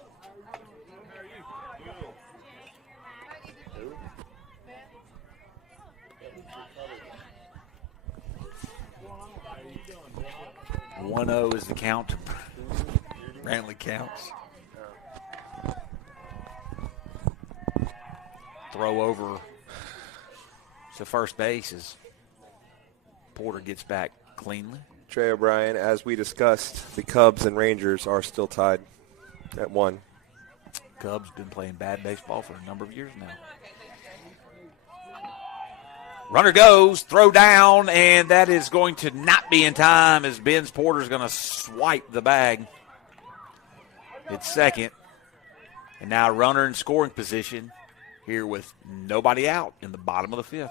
1-0 is the count. Brantley counts. Throw over to first base as Porter gets back cleanly. Trey O'Brien, as we discussed, the Cubs and Rangers are still tied at 1. Cubs been playing bad baseball for a number of years now. Runner goes, throw down, and that is going to not be in time as Benz Porter's going to swipe the bag. It's second. And now runner in scoring position here with nobody out in the bottom of the fifth.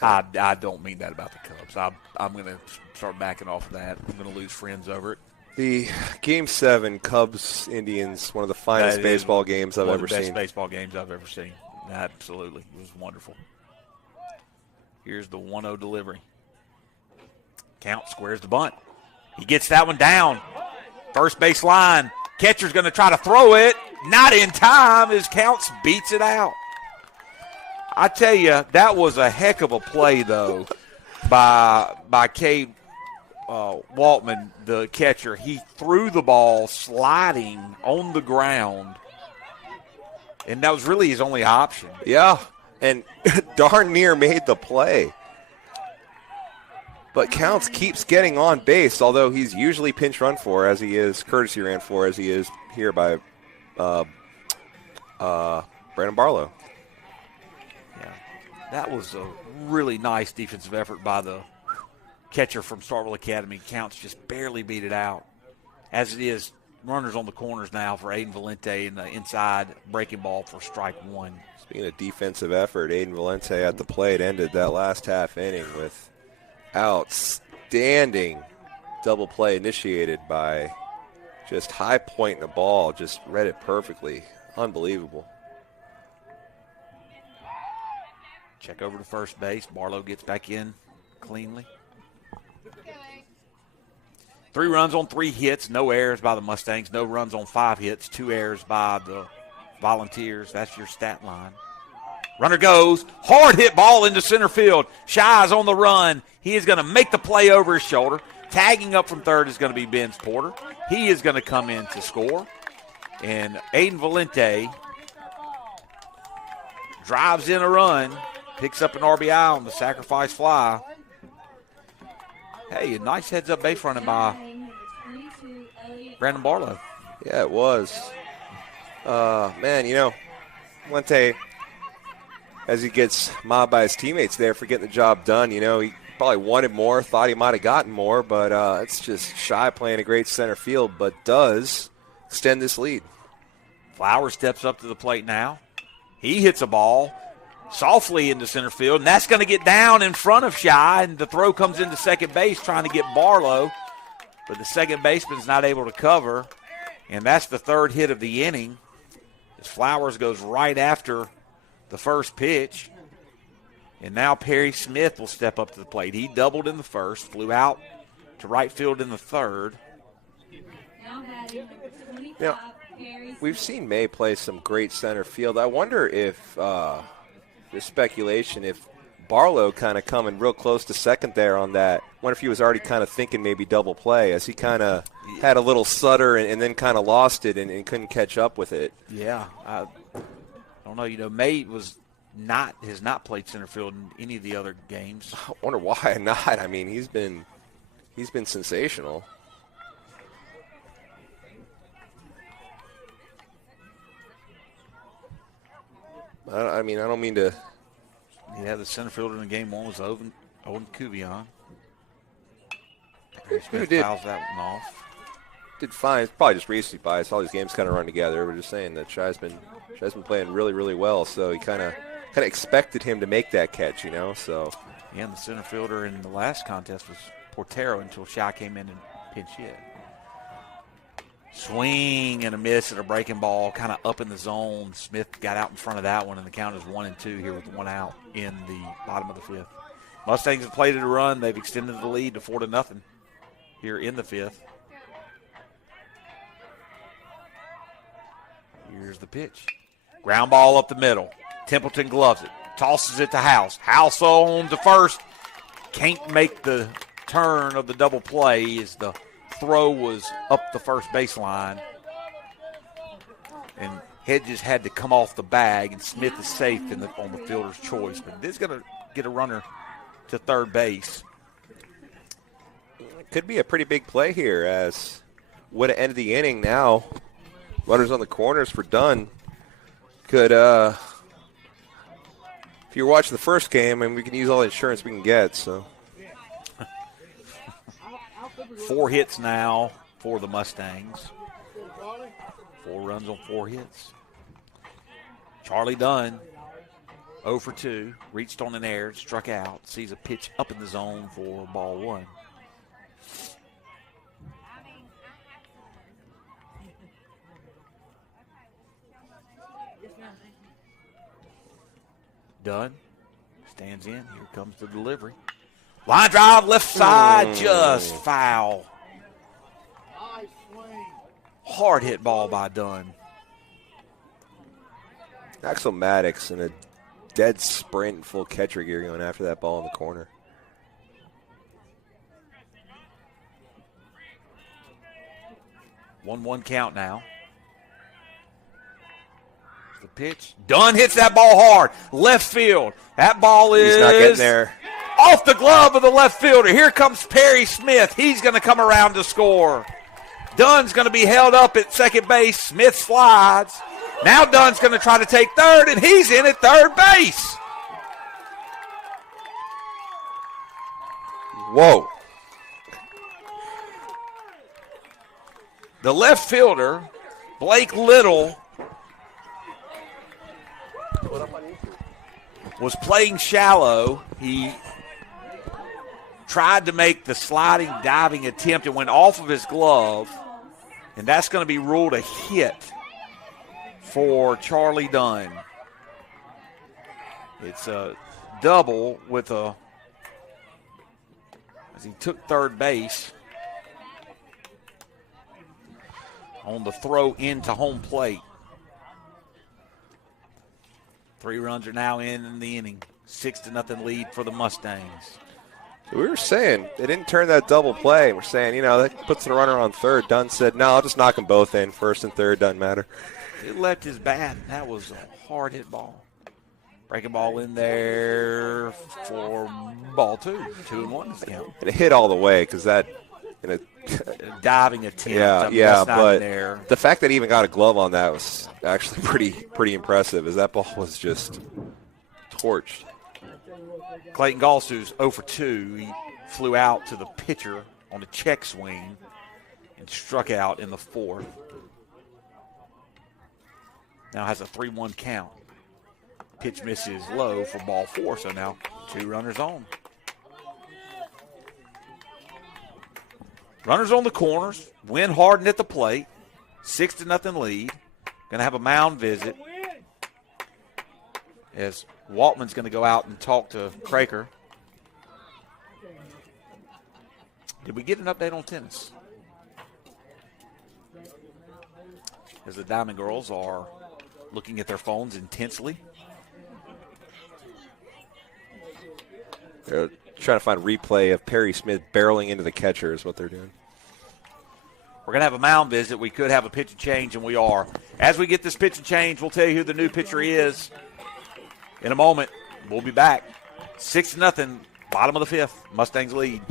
I don't mean that about the Cubs. I'm going to start backing off of that. I'm going to lose friends over it. The Game 7 Cubs-Indians, one of the finest baseball games I've ever seen. One of the best baseball games I've ever seen. Absolutely. It was wonderful. Here's the 1-0 delivery. Count, squares the bunt. He gets that one down. First base line. Catcher's going to try to throw it. Not in time as Counts beats it out. I tell you, that was a heck of a play, though, by Cade Waltman, the catcher. He threw the ball sliding on the ground, and that was really his only option. Yeah, and darn near made the play. But Counts keeps getting on base, although he's usually pinch run for, as he is, courtesy ran for, as he is here by Brandon Barlow. Yeah, that was a really nice defensive effort by the catcher from Starkville Academy. Counts just barely beat it out. As it is, runners on the corners now for Aiden Valente and the inside breaking ball for strike one. Speaking of defensive effort, Aiden Valente at the plate ended that last half inning with outstanding double play initiated by just high point in the ball. Just read it perfectly. Unbelievable. Check over to first base. Barlow gets back in cleanly. 3 runs on 3 hits, no errors by the Mustangs, no runs on 5 hits, 2 errors by the Volunteers. That's your stat line. Runner goes, hard hit ball into center field. Shy's on the run. He is going to make the play over his shoulder. Tagging up from third is going to be Benz Porter. He is going to come in to score. And Aiden Valente drives in a run, picks up an RBI on the sacrifice fly. Hey, a nice heads-up base running by Brandon Barlow. Yeah, it was. Man, you know, Valente, as he gets mobbed by his teammates there for getting the job done, you know, he probably wanted more, thought he might have gotten more, but it's just Shy playing a great center field, but does extend this lead. Flowers steps up to the plate now. He hits a ball softly into center field, and that's going to get down in front of Shy, and the throw comes into second base trying to get Barlow, but the second baseman's not able to cover, and that's the third hit of the inning as Flowers goes right after the first pitch, and now Perry Smith will step up to the plate. He doubled in the first, flew out to right field in the third. Now batting number 25, Yeah. Perry We've seen May play some great center field. I wonder if, there's speculation, if Barlow kind of coming real close to second there on that. Wonder if he was already kind of thinking maybe double play, as he kind of had a little stutter and then kind of lost it and couldn't catch up with it. Yeah, I don't know. You know, May has not played center field in any of the other games. I wonder why not. I mean, he's been sensational. I don't mean to. Yeah, the center fielder in game one was Owen Kuvion. Who did? Fouls that one off. Did fine. It's probably just recency bias. All these games kind of run together. We're just saying that Shy's been playing really, really well. So you kind of expected him to make that catch, you know. So Yeah, and the center fielder in the last contest was Portero until Shy came in and pinch hit. Swing and a miss at a breaking ball, kind of up in the zone. Smith got out in front of that one, and the count is 1-2 here with 1 out in the bottom of the fifth. Mustangs have played it a run. They've extended the lead to 4-0 here in the fifth. Here's the pitch. Ground ball up the middle. Templeton gloves it. Tosses it to House. House on to first. Can't make the turn of the double play as the throw was up the first baseline. And Hedges had to come off the bag, and Smith is safe on the fielder's choice. But this is going to get a runner to third base. It could be a pretty big play here as would have ended the inning now. Runners on the corners for Dunn. Could, if you were watching the first game, and we can use all the insurance we can get, so. 4 hits now for the Mustangs. 4 runs on 4 hits. Charlie Dunn, 0 for 2, reached on an error, struck out, sees a pitch up in the zone for ball 1. Dunn stands in. Here comes the delivery. Line drive, left side, just foul. Hard hit ball by Dunn. Axel Maddox in a dead sprint, full catcher gear going after that ball in the corner. One count now. The pitch. Dunn hits that ball hard. Left field. That ball is He's not getting there. Off the glove of the left fielder. Here comes Perry Smith. He's going to come around to score. Dunn's going to be held up at second base. Smith slides. Now Dunn's going to try to take third, and he's in at third base. Whoa. The left fielder, Blake Little, was playing shallow. He tried to make the sliding, diving attempt and went off of his glove, and that's going to be ruled a hit for Charlie Dunn. It's a double with as he took third base on the throw into home plate. 3 runs are now in the inning. 6-0 lead for the Mustangs. We were saying they didn't turn that double play. We're saying, that puts the runner on third. Dunn said, no, I'll just knock them both in. First and third, doesn't matter. It left his bat. That was a hard hit ball. Breaking ball in there for ball 2. 2-1 is the count. And it hit all the way because that in a diving attempt. Yeah, that's not but there. The fact that he even got a glove on that was actually pretty impressive, as that ball was just torched. Clayton Galsu's 0 for 2. He flew out to the pitcher on a check swing and struck out in the 4th. Now has a 3-1 count. Pitch misses low for ball 4, so now 2 runners on. Runners on the corners. Wind hardened at the plate. 6-0 lead. Going to have a mound visit as Waltman's going to go out and talk to Craker. Did we get an update on tennis? As the Diamond Girls are looking at their phones intensely. They're trying to find replay of Perry Smith barreling into the catcher is what they're doing. We're going to have a mound visit. We could have a pitch and change, and we are. As we get this pitch and change, we'll tell you who the new pitcher is in a moment. We'll be back. 6-0, bottom of the 5th. Mustangs lead.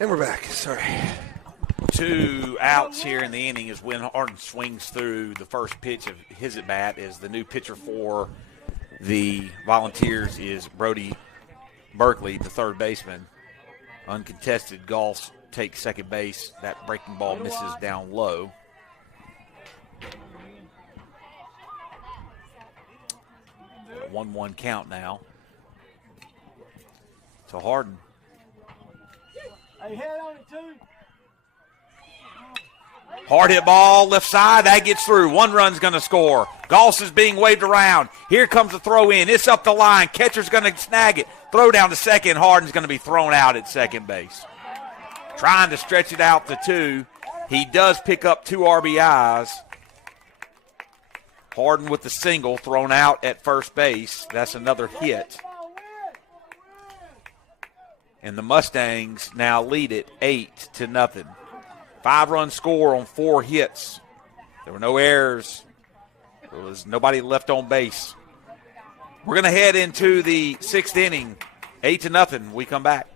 And we're back. Sorry. 2 outs here in the inning as Win Harden swings through the first pitch of his at-bat as the new pitcher for the Volunteers is Brody Berkeley, the third baseman. Uncontested, Goss takes second base. That breaking ball misses down low. A 1-1 count now. To Harden. Hey, head on it, too. Hard hit ball, left side, that gets through. 1 run's going to score. Goss is being waved around. Here comes the throw in. It's up the line. Catcher's going to snag it. Throw down to second. Harden's going to be thrown out at second base. Trying to stretch it out to 2. He does pick up 2 RBIs. Harden with the single thrown out at first base. That's another hit. And the Mustangs now lead it 8-0. 5-run score on 4 hits. There were no errors. There was nobody left on base. We're going to head into the 6th inning. 8-0. We come back.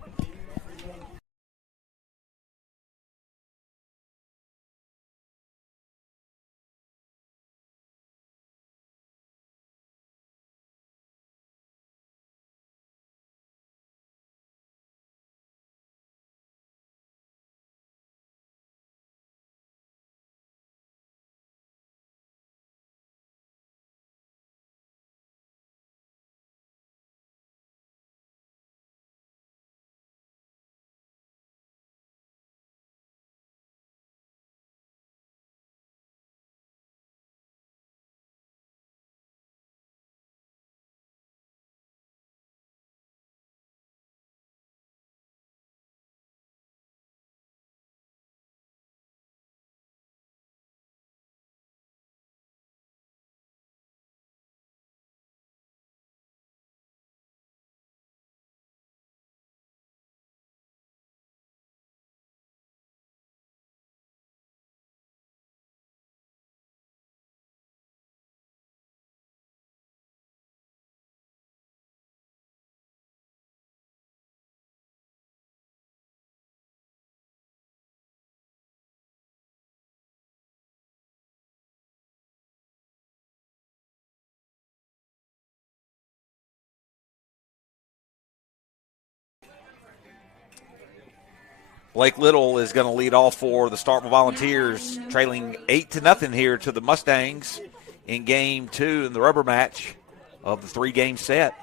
Blake Little is going to lead off for the Starkville Volunteers, trailing 8-0 here to the Mustangs in Game 2 in the rubber match of the 3-game set.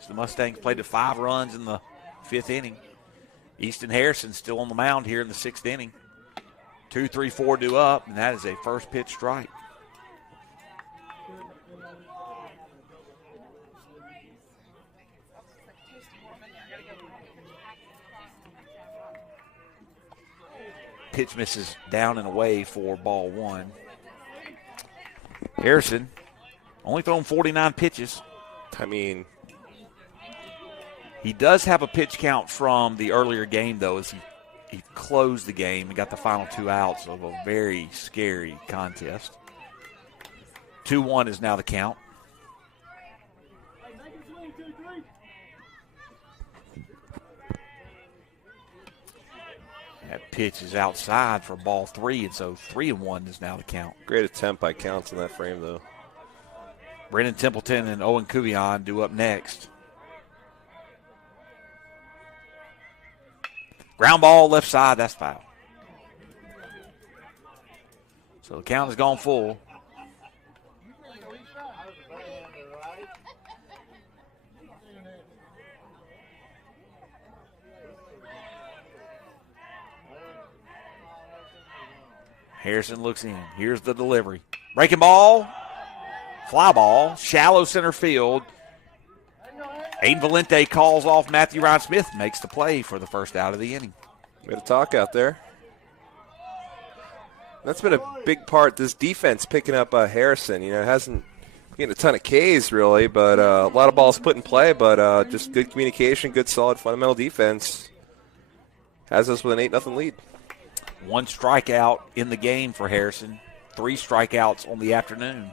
So the Mustangs played to 5 runs in the 5th inning. Easton Harrison still on the mound here in the 6th inning. 2-3-4 due up, and that is a first pitch strike. Pitch misses down and away for ball 1. Harrison only thrown 49 pitches. I mean, he does have a pitch count from the earlier game, though, as he closed the game and got the final 2 outs of a very scary contest. 2-1 is now the count. That pitch is outside for ball 3, and so 3-1 is now the count. great attempt by Counts in that frame, though. Brennan Templeton and Owen Kubion due up next. Ground ball left side, that's foul. So the count has gone full. Harrison looks in. Here's the delivery. Breaking ball. Fly ball. Shallow center field. Aiden Valente calls off Matthew Ryan Smith. Makes the play for the first out of the inning. Way to talk out there. That's been a big part. This defense picking up Harrison. You know, hasn't getting a ton of Ks really, but a lot of balls put in play. But just good communication, good solid fundamental defense has us with an 8-0 lead. 1 strikeout in the game for Harrison. 3 strikeouts on the afternoon.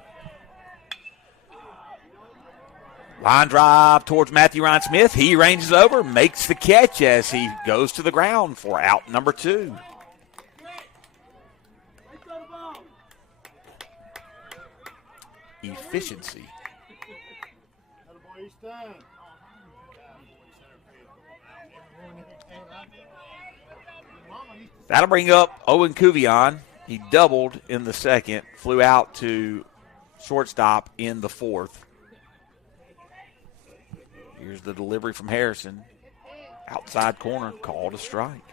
Line drive towards Matthew Ryan Smith. He ranges over, makes the catch as he goes to the ground for out number 2. Efficiency. That'll bring up Owen Cuvion. He doubled in the second, flew out to shortstop in the 4th. Here's the delivery from Harrison. Outside corner, called a strike.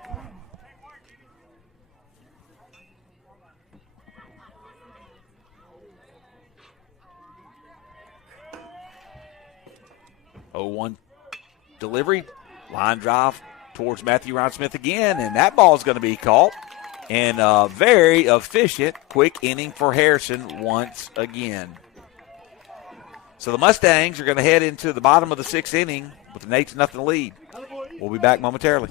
Oh, 1 delivery, line drive towards Matthew Ryan Smith again, and that ball is going to be caught. And a very efficient, quick inning for Harrison once again. So the Mustangs are going to head into the bottom of the 6th inning with an 8-0 lead. We'll be back momentarily.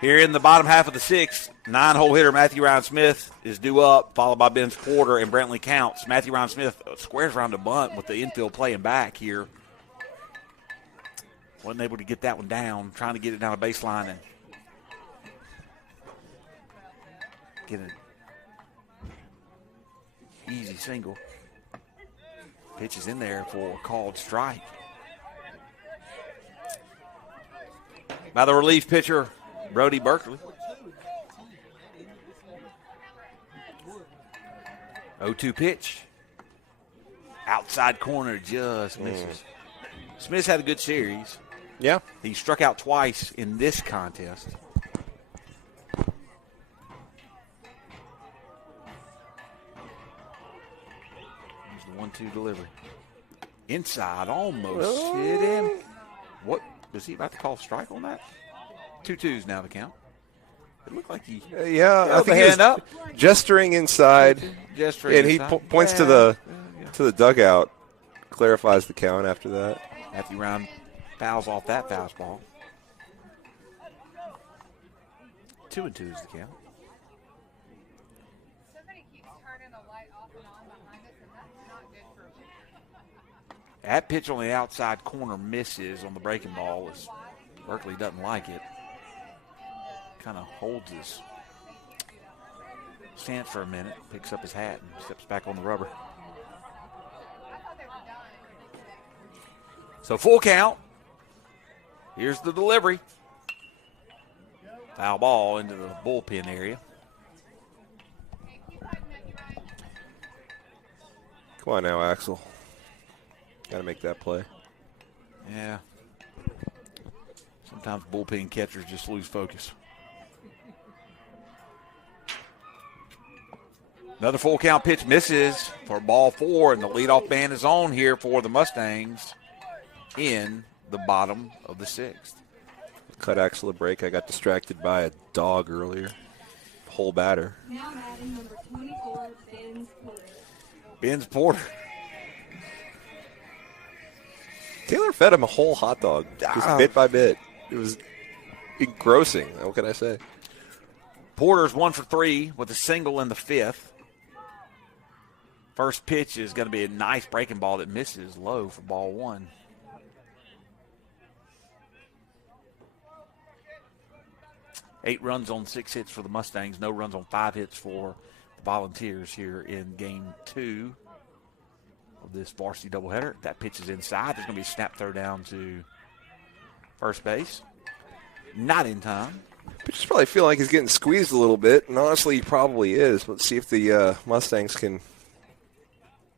Here in the bottom half of the 6th, 9-hole hitter Matthew Ryan Smith is due up, followed by Ben Porter and Brentley Counts. Matthew Ryan Smith squares around the bunt with the infield playing back here. Wasn't able to get that one down, trying to get it down a baseline and get an easy single. Pitch is in there for a called strike. By the relief pitcher, Brody Berkeley. 0-2 pitch. Outside corner just misses. Smith's had a good series. Yeah. He struck out twice in this contest. Here's the 1-2 delivery. Inside, almost hit him. What? Was he about to call a strike on that? 2-2s now the count. It looked like he I think he was up. gesturing inside, and he points to the dugout, clarifies the count after that. Matthew Ryan fouls off that fastball. 2-2 is the count. Somebody keeps turning the light off and on behind us, and that's not good for me. That pitch on the outside corner misses on the breaking ball. As Berkeley doesn't like it. Kind of holds his stance for a minute, picks up his hat, and steps back on the rubber. So full count. Here's the delivery. Foul ball into the bullpen area. Come on now, Axel. Got to make that play. Yeah. Sometimes bullpen catchers just lose focus. Another full count pitch misses for ball 4, and the leadoff man is on here for the Mustangs in the bottom of the 6th. Cut Axel a break. I got distracted by a dog earlier. Whole batter. Now batting number 24, Ben Porter. Ben's Porter. Taylor fed him a whole hot dog, just bit by bit. It was engrossing. What can I say? Porter's 1 for 3 with a single in the 5th. First pitch is going to be a nice breaking ball that misses low for ball 1. Eight runs on 6 hits for the Mustangs. No runs on 5 hits for the Volunteers here in game 2 of this varsity doubleheader. That pitch is inside. There's going to be a snap throw down to first base. Not in time. Pitcher's probably feeling like he's getting squeezed a little bit, and honestly, he probably is. Let's see if the Mustangs can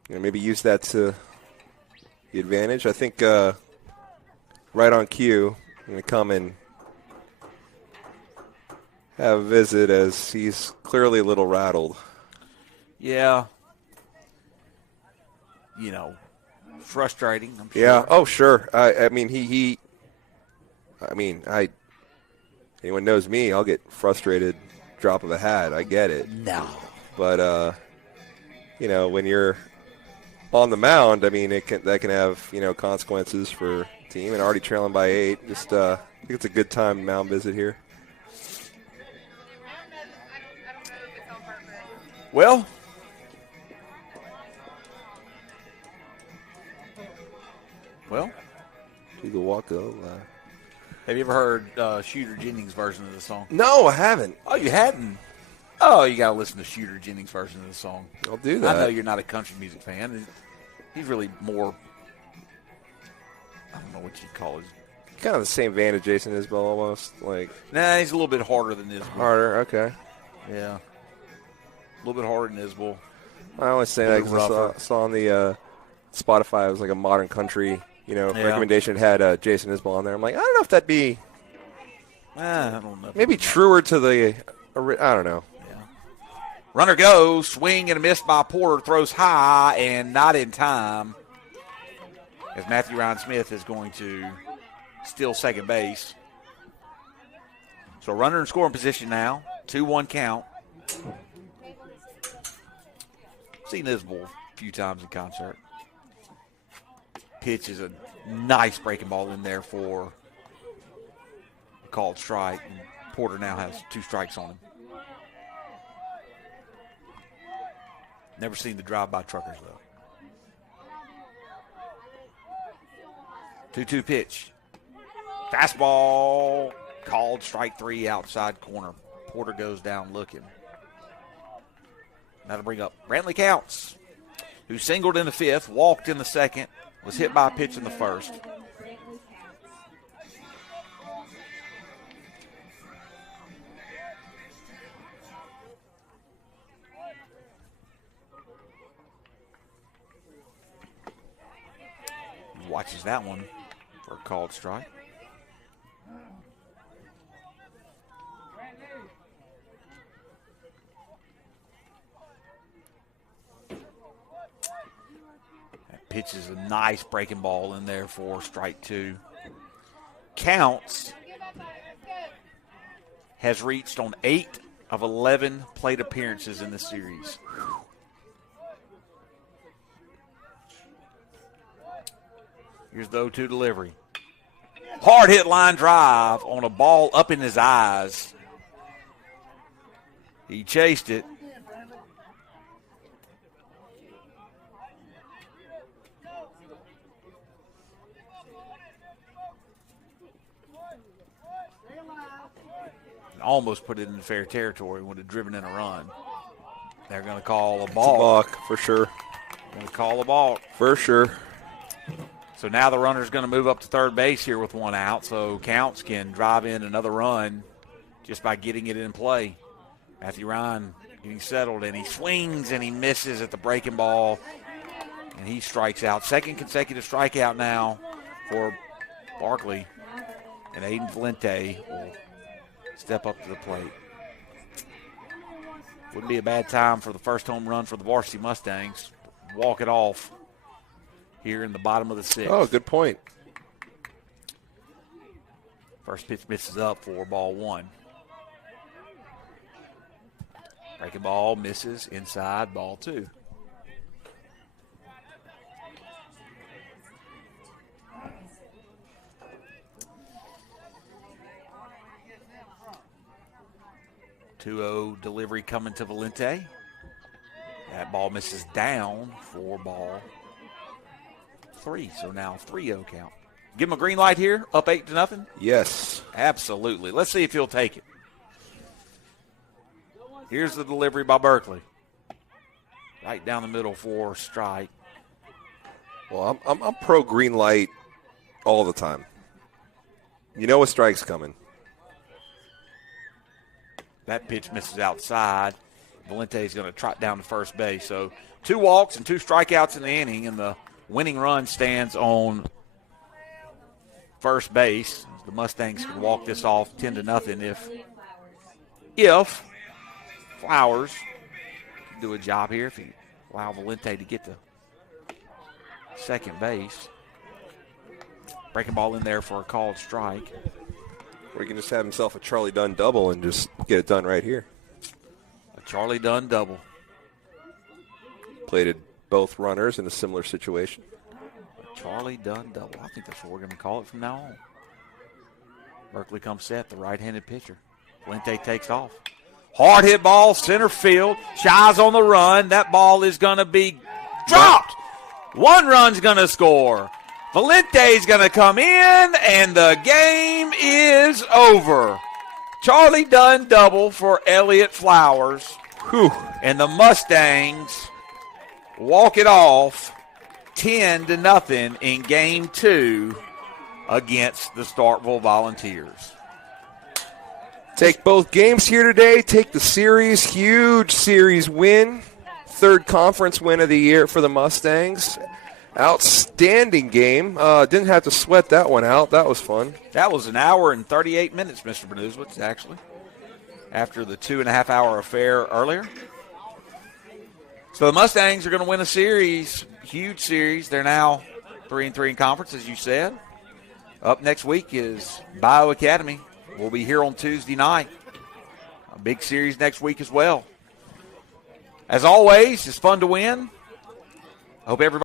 maybe use that to the advantage. I think right on cue, I'm going to come and have a visit as he's clearly a little rattled. Yeah. Frustrating, I'm sure. Yeah, oh, sure. Anyone knows me, I'll get frustrated, drop of a hat. I get it. No. But, when you're on the mound, that can have, consequences for the team. And already trailing by 8. I think it's a good time mound visit here. Well, Do the walk go. Have you ever heard Shooter Jennings' version of the song? No, I haven't. Oh, you hadn't? Oh, you got to listen to Shooter Jennings' version of the song. I'll do that. I know you're not a country music fan. He's really more, I don't know what you'd call it. Kind of the same vein as Jason Isbell almost. Nah, he's a little bit harder than Isbell. Harder, okay. Yeah. A little bit harder than Isbell. I always say that because I saw on the Spotify, it was like a modern country, recommendation. It had Jason Isbell on there. I'm like, I don't know if that'd be I don't know. maybe truer to the, I don't know. Yeah. Runner goes, swing and a miss by Porter, throws high and not in time as Matthew Ryan Smith is going to steal second base. So runner in scoring position now, 2-1 count. Seen Isbell a few times in concert. Pitch is a nice breaking ball in there for a called strike. And Porter now has 2 strikes on him. Never seen the drive-by truckers, though. 2-2 pitch. Fastball. Called strike 3 outside corner. Porter goes down looking. That'll bring up Brantley Counts, who singled in the 5th, walked in the 2nd, was hit by a pitch in the 1st. Watches that one for a called strike. Pitches a nice breaking ball in there for strike 2. Counts has reached on 8 of 11 plate appearances in the series. Here's the 0-2 delivery. Hard hit line drive on a ball up in his eyes. He chased it. Almost put it in fair territory, would have driven in a run. They're going to call a ball. It's a balk, for sure. Going to call a balk. For sure. So now the runner's going to move up to third base here with 1 out, so Counts can drive in another run just by getting it in play. Matthew Ryan getting settled, and he swings and he misses at the breaking ball, and he strikes out. Second consecutive strikeout now for Barkley and Aiden Valente will step up to the plate. Wouldn't be a bad time for the first home run for the varsity Mustangs. Walk it off here in the bottom of the sixth. Oh, good point. First pitch misses up for ball one. Breaking ball misses inside, ball two. Two-0 delivery coming to Valente. That ball misses down for ball three. So now 3-0 count. Give him a green light here, up 8-0. Yes. Absolutely. Let's see if he'll take it. Here's the delivery by Berkeley. Right down the middle for strike. Well, I'm pro green light all the time. You know a strike's coming. That pitch misses outside. Valente's going to trot down to first base. So 2 walks and 2 strikeouts in the inning, and the winning run stands on first base. The Mustangs can walk this off 10-0 if Flowers can do a job here, if he allow Valente to get to second base. Breaking ball in there for a called strike. Or he can just have himself a Charlie Dunn double and just get it done right here. A Charlie Dunn double. Plated both runners in a similar situation. A Charlie Dunn double. I think that's what we're going to call it from now on. Berkeley comes set, the right-handed pitcher. Valente takes off. Hard hit ball, center field. Shies on the run. That ball is going to be dropped. 1 run's going to score. Valente's going to come in, and the game is over. Charlie Dunn double for Elliott Flowers. Whew. And the Mustangs walk it off 10-0 in game 2 against the Starkville Volunteers. Take both games here today. Take the series. Huge series win. 3rd conference win of the year for the Mustangs. Outstanding game. Didn't have to sweat that one out. That was fun. That was 1 hour and 38 minutes, Mr. Benuzwitz, actually, after the 2.5-hour affair earlier. So the Mustangs are going to win a series, huge series. They're now 3-3 in conference, as you said. Up next week is Bio Academy. We'll be here on Tuesday night. A big series next week as well. As always, it's fun to win. I hope everybody